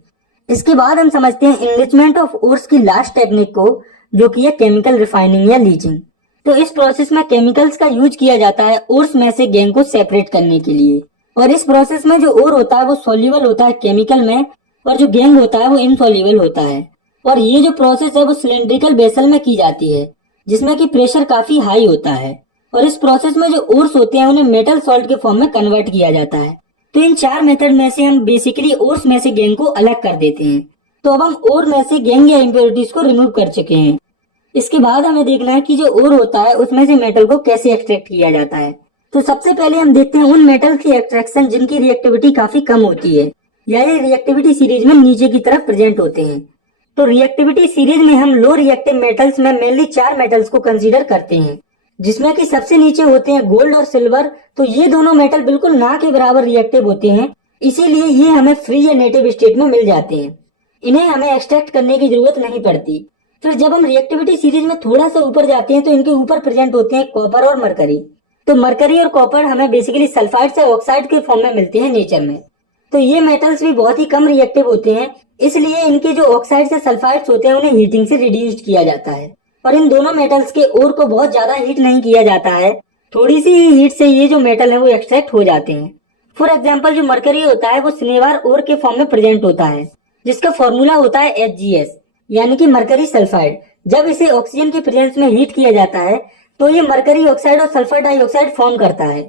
इसके बाद हम समझते हैं एनरिचमेंट ऑफ ओर्स की लास्ट टेक्निक को, जो कि है केमिकल रिफाइनिंग या लीचिंग। तो इस प्रोसेस में केमिकल्स का यूज किया जाता है ओर्स में से गैंग को सेपरेट करने के लिए। और इस प्रोसेस में जो ओर होता है वो सोल्यूबल होता है केमिकल में, और जो गैंग होता है वो इनसोल्यूबल होता है। और ये जो प्रोसेस है वो सिलेंड्रिकल बेसल में की जाती है, जिसमें कि प्रेशर काफी हाई होता है। और इस प्रोसेस में जो ओर्स होते हैं उन्हें मेटल सॉल्ट के फॉर्म में कन्वर्ट किया जाता है। तो इन 4 मेथड में से हम बेसिकली ओर्स में से गैंग को अलग कर देते हैं। तो अब हम ओर में से गैंग या इम्प्योरिटीज को रिमूव कर चुके हैं। इसके बाद हमें देखना है कि जो ओर होता है उसमें से मेटल को कैसे एक्सट्रैक्ट किया जाता है। तो सबसे पहले हम देखते हैं उन मेटल की एक्सट्रैक्शन जिनकी रिएक्टिविटी काफी कम होती है, या ये रिएक्टिविटी सीरीज में नीचे की तरफ प्रेजेंट होते हैं। तो रिएक्टिविटी सीरीज में हम लो रिएक्टिव मेटल्स में मेनली 4 मेटल्स को कंसीडर करते हैं, जिसमें कि सबसे नीचे होते हैं गोल्ड और सिल्वर। तो ये दोनों मेटल बिल्कुल ना के बराबर रिएक्टिव होते हैं, इसीलिए ये हमें फ्री या नेटिव स्टेट में मिल जाते हैं। इन्हें हमें एक्सट्रैक्ट करने की जरूरत नहीं पड़ती। फिर जब हम रिएक्टिविटी सीरीज में थोड़ा सा ऊपर जाते हैं तो इनके ऊपर प्रेजेंट होते हैं कॉपर और मरकरी। तो मरकरी और कॉपर हमें बेसिकली सल्फाइड या ऑक्साइड के फॉर्म में मिलते हैं नेचर में। तो ये मेटल्स भी बहुत ही कम रिएक्टिव होते हैं, इसलिए इनके जो ऑक्साइड से सल्फाइड्स होते हैं उन्हें हीटिंग से रिड्यूस किया जाता है। और इन दोनों मेटल्स के ओर को बहुत ज्यादा हीट नहीं किया जाता है, थोड़ी सी ही हीट से ये जो मेटल है वो एक्सट्रैक्ट हो जाते हैं। फॉर एग्जांपल जो मरकरी होता है वो सिनेवार ओर के फॉर्म में प्रेजेंट होता है, जिसका फॉर्मूला होता है HgS, यानी कि मरकरी सल्फाइड। जब इसे ऑक्सीजन के प्रेजेंस में हीट किया जाता है तो ये मरकरी ऑक्साइड और सल्फर डाइऑक्साइड फॉर्म करता है।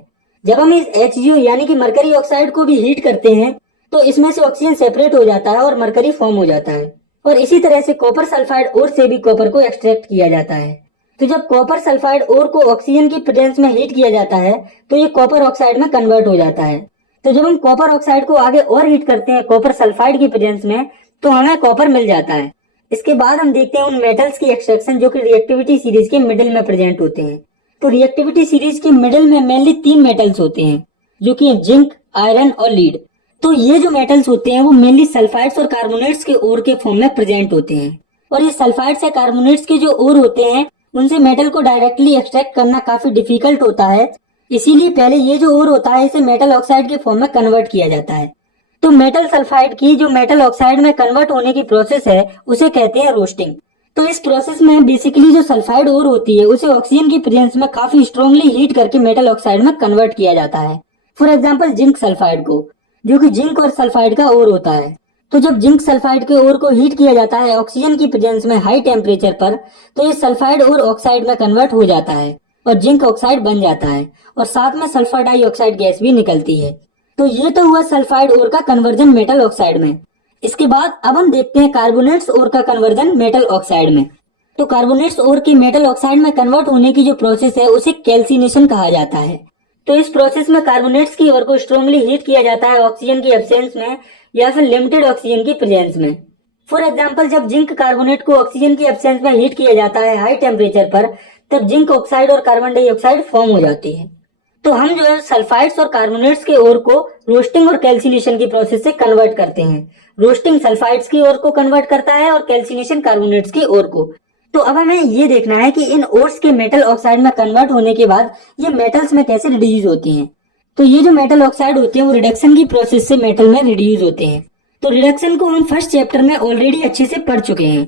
जब हम इस HgO यानी कि मरकरी ऑक्साइड को भी हीट करते हैं तो इसमें से ऑक्सीजन सेपरेट हो जाता है और मरकरी फॉर्म हो जाता है। और इसी तरह से कॉपर सल्फाइड ओर से भी कॉपर को एक्सट्रैक्ट किया जाता है। तो जब कॉपर सल्फाइड ओर को ऑक्सीजन की प्रेजेंस में हीट किया जाता है तो ये कॉपर ऑक्साइड में कन्वर्ट हो जाता है। तो जब हम कॉपर ऑक्साइड को आगे और हीट करते हैं कॉपर सल्फाइड की प्रेजेंस में तो हमें कॉपर मिल जाता है। इसके बाद हम देखते हैं उन मेटल्स की एक्सट्रैक्शन जो कि रिएक्टिविटी सीरीज के मिडिल में प्रेजेंट होते हैं। तो रिएक्टिविटी सीरीज के मिडिल में मेनली 3 मेटल्स होते हैं, जो कि जिंक, आयरन और लीड। तो ये जो मेटल्स होते हैं वो मेनली सल्फाइड्स और कार्बोनेट्स के ओर के फॉर्म में प्रेजेंट होते हैं। और ये सल्फाइड्स या कार्बोनेट्स के जो ओर होते हैं उनसे मेटल को डायरेक्टली एक्सट्रैक्ट करना काफी डिफिकल्ट होता है, इसीलिए पहले ये जो ओर होता है इसे मेटल ऑक्साइड के फॉर्म में कन्वर्ट किया जाता है। तो मेटल सल्फाइड की जो मेटल ऑक्साइड में कन्वर्ट होने की प्रोसेस है उसे कहते हैं रोस्टिंग। तो इस प्रोसेस में बेसिकली जो सल्फाइड ओर होती है उसे ऑक्सीजन की प्रेजेंस में काफी स्ट्रांगली हीट करके मेटल ऑक्साइड में कन्वर्ट किया जाता है। फॉर एग्जांपल जिंक सल्फाइड को, जो कि जिंक और सल्फाइड का ओर होता है। तो जब जिंक सल्फाइड के ओर को हीट किया जाता है ऑक्सीजन की प्रेजेंस में हाई टेम्परेचर पर तो ये सल्फाइड और ऑक्साइड में कन्वर्ट हो जाता है और जिंक ऑक्साइड बन जाता है और साथ में सल्फर डाइऑक्साइड गैस भी निकलती है। तो ये तो हुआ सल्फाइड ओर का कन्वर्जन मेटल ऑक्साइड में। इसके बाद अब हम देखते हैं कार्बोनेट्स ओर का कन्वर्जन मेटल ऑक्साइड में। तो कार्बोनेट्स ओर की मेटल ऑक्साइड में कन्वर्ट होने की जो प्रोसेस है उसे कैल्सिनेशन कहा जाता है। तो इस प्रोसेस में कार्बोनेट्स की ओर को स्ट्रांगली हीट किया जाता है ऑक्सीजन की एब्सेंस में या फिर लिमिटेड ऑक्सीजन की प्रेजेंस में। फॉर एग्जांपल, जब जिंक कार्बोनेट को ऑक्सीजन की एब्सेंस में हीट किया जाता है हाई टेम्परेचर पर, तब जिंक ऑक्साइड और कार्बन डाइऑक्साइड फॉर्म हो जाती है। तो हम जो है सल्फाइड्स और कार्बोनेट्स के ओर को रोस्टिंग और कैल्सिनेशन की प्रोसेस से कन्वर्ट करते हैं। रोस्टिंग सल्फाइड्स की ओर को कन्वर्ट करता है और कैल्सिनेशन कार्बोनेट्स की ओर को। तो अब हमें ये देखना है कि इन ओर्स के मेटल ऑक्साइड में कन्वर्ट होने के बाद ये मेटल्स में कैसे रिड्यूस होती हैं। तो ये जो मेटल ऑक्साइड होते हैं वो रिडक्शन की प्रोसेस से मेटल में रिड्यूस होते हैं। तो रिडक्शन को हम फर्स्ट चैप्टर में ऑलरेडी अच्छे से पढ़ चुके हैं,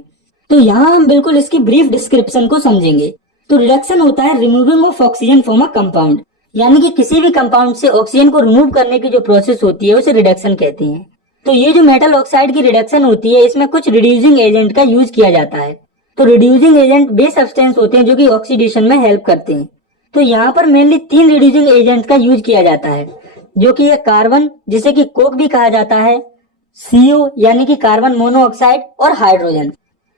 तो यहाँ हम बिल्कुल इसकी ब्रीफ डिस्क्रिप्शन को समझेंगे। तो रिडक्शन होता है removing of oxygen from a compound, यानी कि किसी भी कंपाउंड से ऑक्सीजन को रिमूव करने की जो प्रोसेस होती है उसे रिडक्शन कहते हैं। तो ये जो मेटल ऑक्साइड की रिडक्शन होती है इसमें कुछ रिड्यूसिंग एजेंट का यूज किया जाता है। तो रिड्यूसिंग एजेंट वे सब्सटेंस होते हैं जो कि ऑक्सीडेशन में हेल्प करते हैं। तो यहाँ पर मेनली 3 रिड्यूसिंग एजेंट का यूज किया जाता है, जो कि है कार्बन, जिसे कि कोक भी कहा जाता है, CO यानी कि कार्बन मोनोऑक्साइड, और हाइड्रोजन।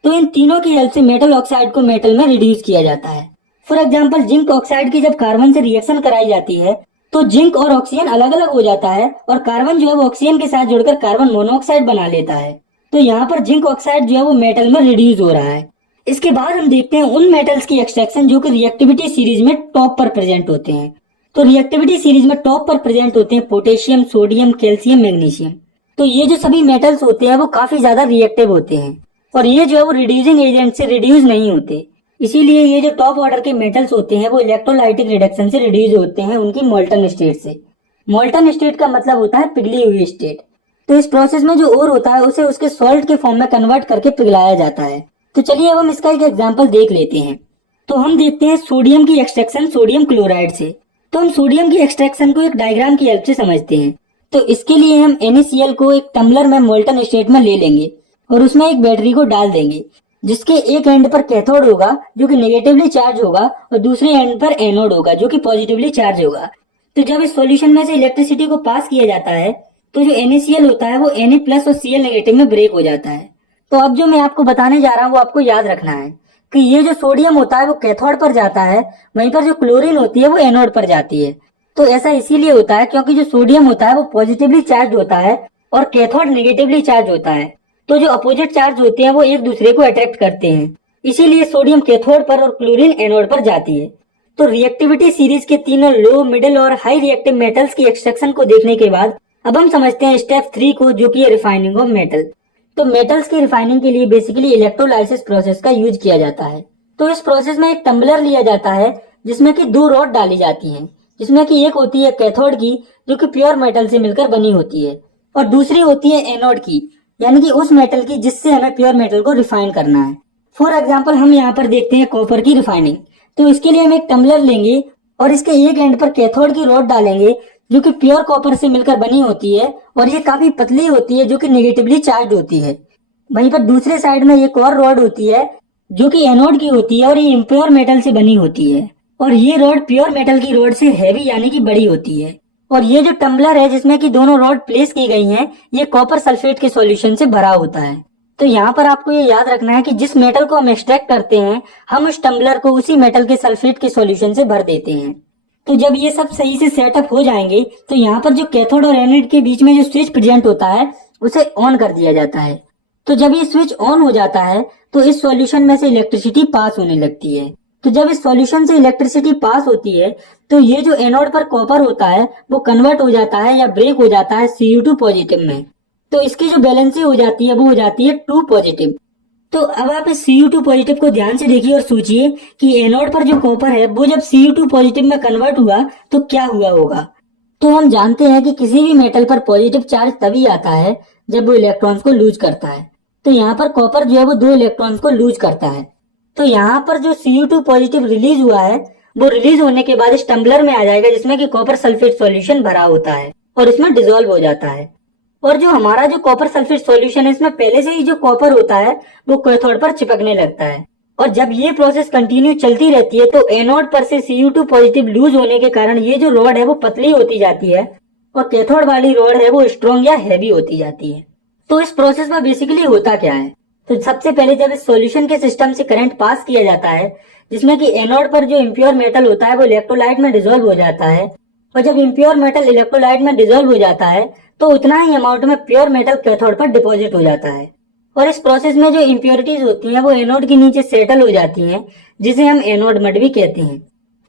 तो इन तीनों की हेल्प से मेटल ऑक्साइड को मेटल में रिड्यूस किया जाता है। फॉर एग्जाम्पल, जिंक ऑक्साइड की जब कार्बन से रिएक्शन कराई जाती है तो जिंक और ऑक्सीजन अलग अलग हो जाता है और कार्बन जो है वो ऑक्सीजन के साथ जुड़कर कार्बन मोनोऑक्साइड बना लेता है। तो यहाँ पर जिंक ऑक्साइड जो है वो मेटल में रिड्यूस हो रहा है। इसके बाद हम देखते हैं उन मेटल्स की एक्सट्रैक्शन जो कि रिएक्टिविटी सीरीज में टॉप पर प्रेजेंट होते हैं। तो रिएक्टिविटी सीरीज में टॉप पर प्रेजेंट होते हैं पोटेशियम, सोडियम, कैल्शियम, मैग्नीशियम। तो ये जो सभी मेटल्स होते हैं वो काफी ज्यादा रिएक्टिव होते हैं और ये जो है वो रिड्यूसिंग एजेंट से रिड्यूस नहीं होते। इसीलिए ये जो टॉप ऑर्डर के मेटल्स होते हैं वो इलेक्ट्रोलाइटिक रिडक्शन से रिड्यूस होते हैं उनकी मोल्टन स्टेट से। मोल्टन स्टेट का मतलब होता है पिघली हुई स्टेट। तो इस प्रोसेस में जो ओर होता है उसे उसके सॉल्ट के फॉर्म में कन्वर्ट करके पिघलाया जाता है। तो चलिए अब हम इसका एक एग्जांपल देख लेते हैं। तो हम देखते हैं सोडियम की एक्सट्रैक्शन सोडियम क्लोराइड से। तो हम सोडियम की एक्सट्रैक्शन को एक डायग्राम की हेल्प से समझते हैं। तो इसके लिए हम NaCl को एक टम्बलर में मोल्टन स्टेट में ले लेंगे और उसमें एक बैटरी को डाल देंगे, जिसके एक एंड पर कैथोड होगा जो कि नेगेटिवली चार्ज होगा और दूसरे एंड पर एनोड होगा जो कि पॉजिटिवली चार्ज होगा। तो जब इस सॉल्यूशन में से इलेक्ट्रिसिटी को पास किया जाता है तो जो NaCl होता है वो Na+ और Cl नेगेटिव में ब्रेक हो जाता है। तो अब जो मैं आपको बताने जा रहा हूँ वो आपको याद रखना है कि ये जो सोडियम होता है वो कैथोड पर जाता है, वहीं पर जो क्लोरीन होती है वो एनोड पर जाती है। तो ऐसा इसीलिए होता है क्योंकि जो सोडियम होता है वो पॉजिटिवली चार्ज होता है और कैथोड नेगेटिवली चार्ज होता है। तो जो अपोजिट चार्ज होते हैं वो एक दूसरे को अट्रैक्ट करते हैं, इसीलिए सोडियम कैथोड पर और क्लोरीन एनोड पर जाती है। तो रिएक्टिविटी सीरीज के तीनों लो, मिडिल और हाई रिएक्टिव मेटल्स की एक्सट्रैक्शन को देखने के बाद अब हम समझते हैं स्टेप 3 को, जो कि है रिफाइनिंग ऑफ मेटल। तो मेटल्स की रिफाइनिंग के लिए बेसिकली इलेक्ट्रोलाइसिस प्रोसेस का यूज किया जाता है। तो इस प्रोसेस में एक टम्बलर लिया जाता है जिसमें कि 2 रॉड डाली जाती हैं, जिसमें कि एक होती है कैथोड की जो कि प्योर मेटल से मिलकर बनी होती है और दूसरी होती है एनोड की, यानी कि उस मेटल की जिससे हमें प्योर मेटल को रिफाइन करना है। फॉर एग्जाम्पल, हम यहाँ पर देखते हैं कॉपर की रिफाइनिंग। तो इसके लिए हम एक टम्बलर लेंगे और इसके एक एंड पर कैथोड की रॉड डालेंगे जो कि प्योर कॉपर से मिलकर बनी होती है और ये काफी पतली होती है जो कि नेगेटिवली चार्ज होती है। वहीं पर दूसरे साइड में एक और रॉड होती है जो कि एनोड की होती है और ये इम्प्योर मेटल से बनी होती है और ये रॉड प्योर मेटल की रॉड से हैवी यानी कि बड़ी होती है। और ये जो टम्बलर है जिसमें कि दोनों रॉड प्लेस की गई हैं, ये कॉपर सल्फेट के सॉल्यूशन से भरा होता है। तो यहाँ पर आपको ये याद रखना है कि जिस मेटल को हम एक्सट्रैक्ट करते हैं हम उस टम्बलर को उसी मेटल के सल्फेट के सॉल्यूशन से भर देते हैं। तो जब ये सब सही से सेटअप हो जाएंगे तो यहाँ पर जो कैथोड और एनोड के बीच में जो स्विच प्रेजेंट होता है उसे ऑन कर दिया जाता है। तो जब ये स्विच ऑन हो जाता है तो इस सॉल्यूशन में से इलेक्ट्रिसिटी पास होने लगती है। तो जब इस सॉल्यूशन से इलेक्ट्रिसिटी पास होती है तो ये जो एनोड पर कॉपर होता है वो कन्वर्ट हो जाता है या ब्रेक हो जाता है Cu2 पॉजिटिव में। तो इसकी जो बैलेंसिंग हो जाती है वो हो जाती है 2 पॉजिटिव। तो अब आप इस Cu2 पॉजिटिव को ध्यान से देखिए और सोचिए कि एनोड पर जो कॉपर है वो जब Cu2 पॉजिटिव में कन्वर्ट हुआ तो क्या हुआ होगा। तो हम जानते हैं कि किसी भी मेटल पर पॉजिटिव चार्ज तभी आता है जब वो इलेक्ट्रॉन्स को लूज करता है। तो यहाँ पर कॉपर जो है वो 2 इलेक्ट्रॉन्स को लूज करता है। तो यहाँ पर जो Cu2 पॉजिटिव रिलीज हुआ है वो रिलीज होने के बाद इस टम्बलर में आ जाएगा जिसमें कि कॉपर सल्फेट सॉल्यूशन भरा होता है और इसमें डिसॉल्व हो जाता है। और जो हमारा जो कॉपर सल्फेट सॉल्यूशन है इसमें पहले से ही जो कॉपर होता है वो कैथोड पर चिपकने लगता है। और जब ये प्रोसेस कंटिन्यू चलती रहती है तो एनोड पर से Cu2 पॉजिटिव लूज होने के कारण ये जो रॉड है वो पतली होती जाती है और कैथोड वाली रॉड है वो स्ट्रॉन्ग या हैवी होती जाती है। तो इस प्रोसेस में बेसिकली होता क्या है, तो सबसे पहले जब इस सॉल्यूशन के सिस्टम से करंट पास किया जाता है जिसमें कि एनोड पर जो इम्प्योर मेटल होता है वो इलेक्ट्रोलाइट में डिसॉल्व हो जाता है और जब इम्प्योर मेटल इलेक्ट्रोलाइट में डिसॉल्व हो जाता है तो उतना ही अमाउंट में प्योर मेटल कैथोड पर डिपॉजिट हो जाता है। और इस प्रोसेस में जो इम्प्योरिटीज होती हैं वो एनोड के नीचे सेटल हो जाती हैं, जिसे हम एनोड मड भी कहते हैं।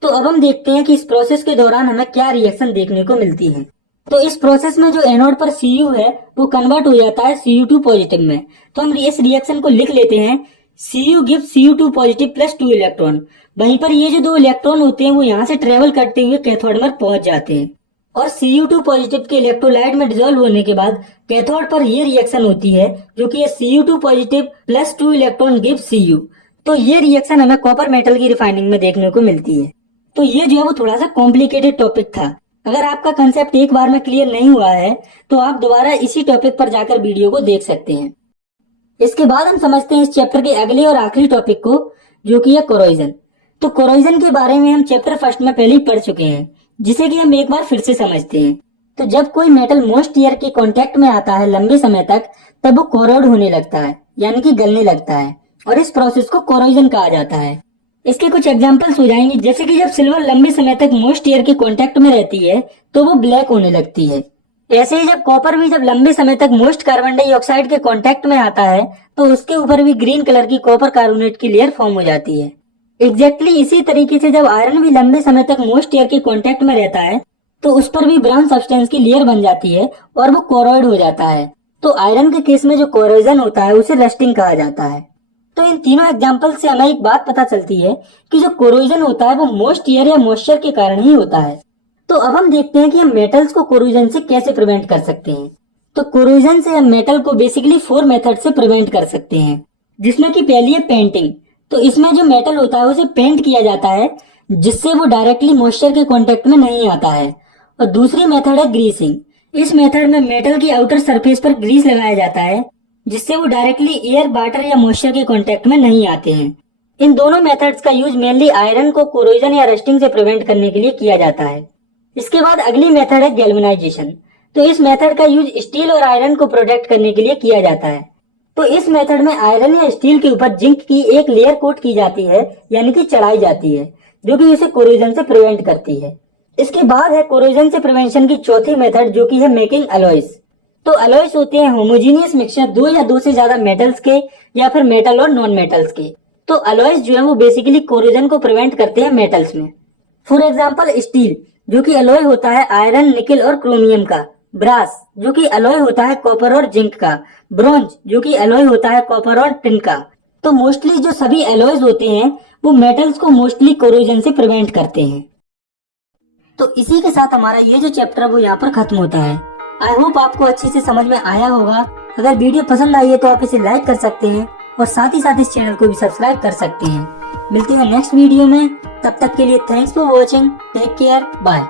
तो अब हम देखते हैं कि इस प्रोसेस के दौरान हमें क्या रिएक्शन देखने को मिलती है। तो इस प्रोसेस में जो एनोड पर Cu है वो कन्वर्ट हो जाता है Cu2 पॉजिटिव में। तो हम इस रिएक्शन को लिख लेते हैं Cu gives Cu2 positive plus 2 electron. वहीं पर ये जो 2 इलेक्ट्रॉन होते हैं वो यहाँ से ट्रेवल करते हुए कैथोड में पहुंच जाते हैं और Cu2 पॉजिटिव के इलेक्ट्रोलाइट में डिसॉल्व होने के बाद कैथोड पर ये रिएक्शन होती है जो कि Cu2 positive plus 2 electron gives Cu। तो ये रिएक्शन हमें कॉपर मेटल की रिफाइनिंग में देखने को मिलती है। तो ये जो है वो थोड़ा सा कॉम्प्लिकेटेड टॉपिक था। अगर आपका कंसेप्ट एक बार में क्लियर नहीं हुआ है तो आप दोबारा इसी टॉपिक पर जाकर वीडियो को देख सकते हैं। इसके बाद हम समझते हैं इस चैप्टर के अगले और आखिरी टॉपिक को, जो कि है कोरोजन। तो कोरोजन के बारे में हम चैप्टर फर्स्ट में पहले ही पढ़ चुके हैं, जिसे कि हम एक बार फिर से समझते हैं। तो जब कोई मेटल मोस्ट ईयर के कांटेक्ट में आता है लंबे समय तक, तब वो कोरोड होने लगता है, यानी कि गलने लगता है, और इस प्रोसेस को कोरोजन कहा जाता है। इसके कुछ एग्जांपल्स हो जाएंगे, जैसे कि जब सिल्वर लंबे समय तक मोस्ट ईयर के कांटेक्ट में रहती है तो वो ब्लैक होने लगती है। ऐसे ही जब कॉपर भी जब लंबे समय तक मोस्ट कार्बन डाइऑक्साइड के कांटेक्ट में आता है तो उसके ऊपर भी ग्रीन कलर की कॉपर कार्बोनेट की लेयर फॉर्म हो जाती है। एग्जैक्टली इसी तरीके से जब आयरन भी लंबे समय तक मोस्ट ईयर के कांटेक्ट में रहता है तो उस पर भी ब्राउन सब्सटेंस की लेयर बन जाती है और वो कोरोइड हो जाता है। तो आयरन के केस में जो कोरोजन होता है उसे रस्टिंग कहा जाता है। तो इन तीनों एग्जाम्पल से हमें एक बात पता चलती है कि जो कोरोजन होता है वो मोस्ट ईयर या मॉइस्चर के कारण ही होता है। तो अब हम देखते हैं कि हम मेटल्स को कोरोजन से कैसे प्रिवेंट कर सकते हैं। तो कोरोजन से हम मेटल को बेसिकली 4 मेथड से प्रिवेंट कर सकते हैं, जिसमें कि पहली है पेंटिंग। तो इसमें जो मेटल होता है उसे पेंट किया जाता है जिससे वो डायरेक्टली मॉइस्चर के कांटेक्ट में नहीं आता है। और दूसरी मेथड है ग्रीसिंग। इस मेथड में मेटल की आउटर सरफेस पर ग्रीस लगाया जाता है जिससे वो डायरेक्टली एयर, वाटर या मॉइस्चर के कांटेक्ट में नहीं आते हैं। इन दोनों मेथड्स का यूज मेनली आयरन को कोरोजन या रस्टिंग से प्रिवेंट करने के लिए किया जाता है। इसके बाद अगली मेथड है गैल्वेनाइजेशन। तो इस मेथड का यूज स्टील और आयरन को प्रोटेक्ट करने के लिए किया जाता है। तो इस मेथड में आयरन या स्टील के ऊपर जिंक की एक लेयर कोट की जाती है, यानी कि चढ़ाई जाती है, जो कि उसे कोरोजन से प्रिवेंट करती है। इसके बाद है कोरोजन से प्रिवेंशन की चौथी मेथड, जो कि है मेकिंग अलॉयज। तो अलॉयज होते हैं होमोजीनियस मिक्सचर 2 या 2 से ज्यादा मेटल्स के या फिर मेटल और नॉन मेटल्स के। तो अलॉयज जो है वो बेसिकली कोरोजन को प्रिवेंट करते हैं मेटल्स में। फॉर एग्जांपल स्टील, जो कि अलॉय होता है आयरन, निकल और क्रोमियम का। ब्रास, जो कि अलॉय होता है कॉपर और जिंक का। ब्रोंज, जो कि अलॉय होता है कॉपर और टिन का। तो मोस्टली जो सभी अलॉयज होते हैं वो मेटल्स को मोस्टली कोरोजन से प्रिवेंट करते हैं। तो इसी के साथ हमारा ये जो चैप्टर वो यहाँ पर खत्म होता है। आई होप आपको अच्छे से समझ में आया होगा। अगर वीडियो पसंद आई है तो आप इसे लाइक कर सकते हैं और साथ ही साथ इस चैनल को भी सब्सक्राइब कर सकते हैं। मिलते हैं नेक्स्ट वीडियो में, तब तक के लिए thanks for watching, take care, bye.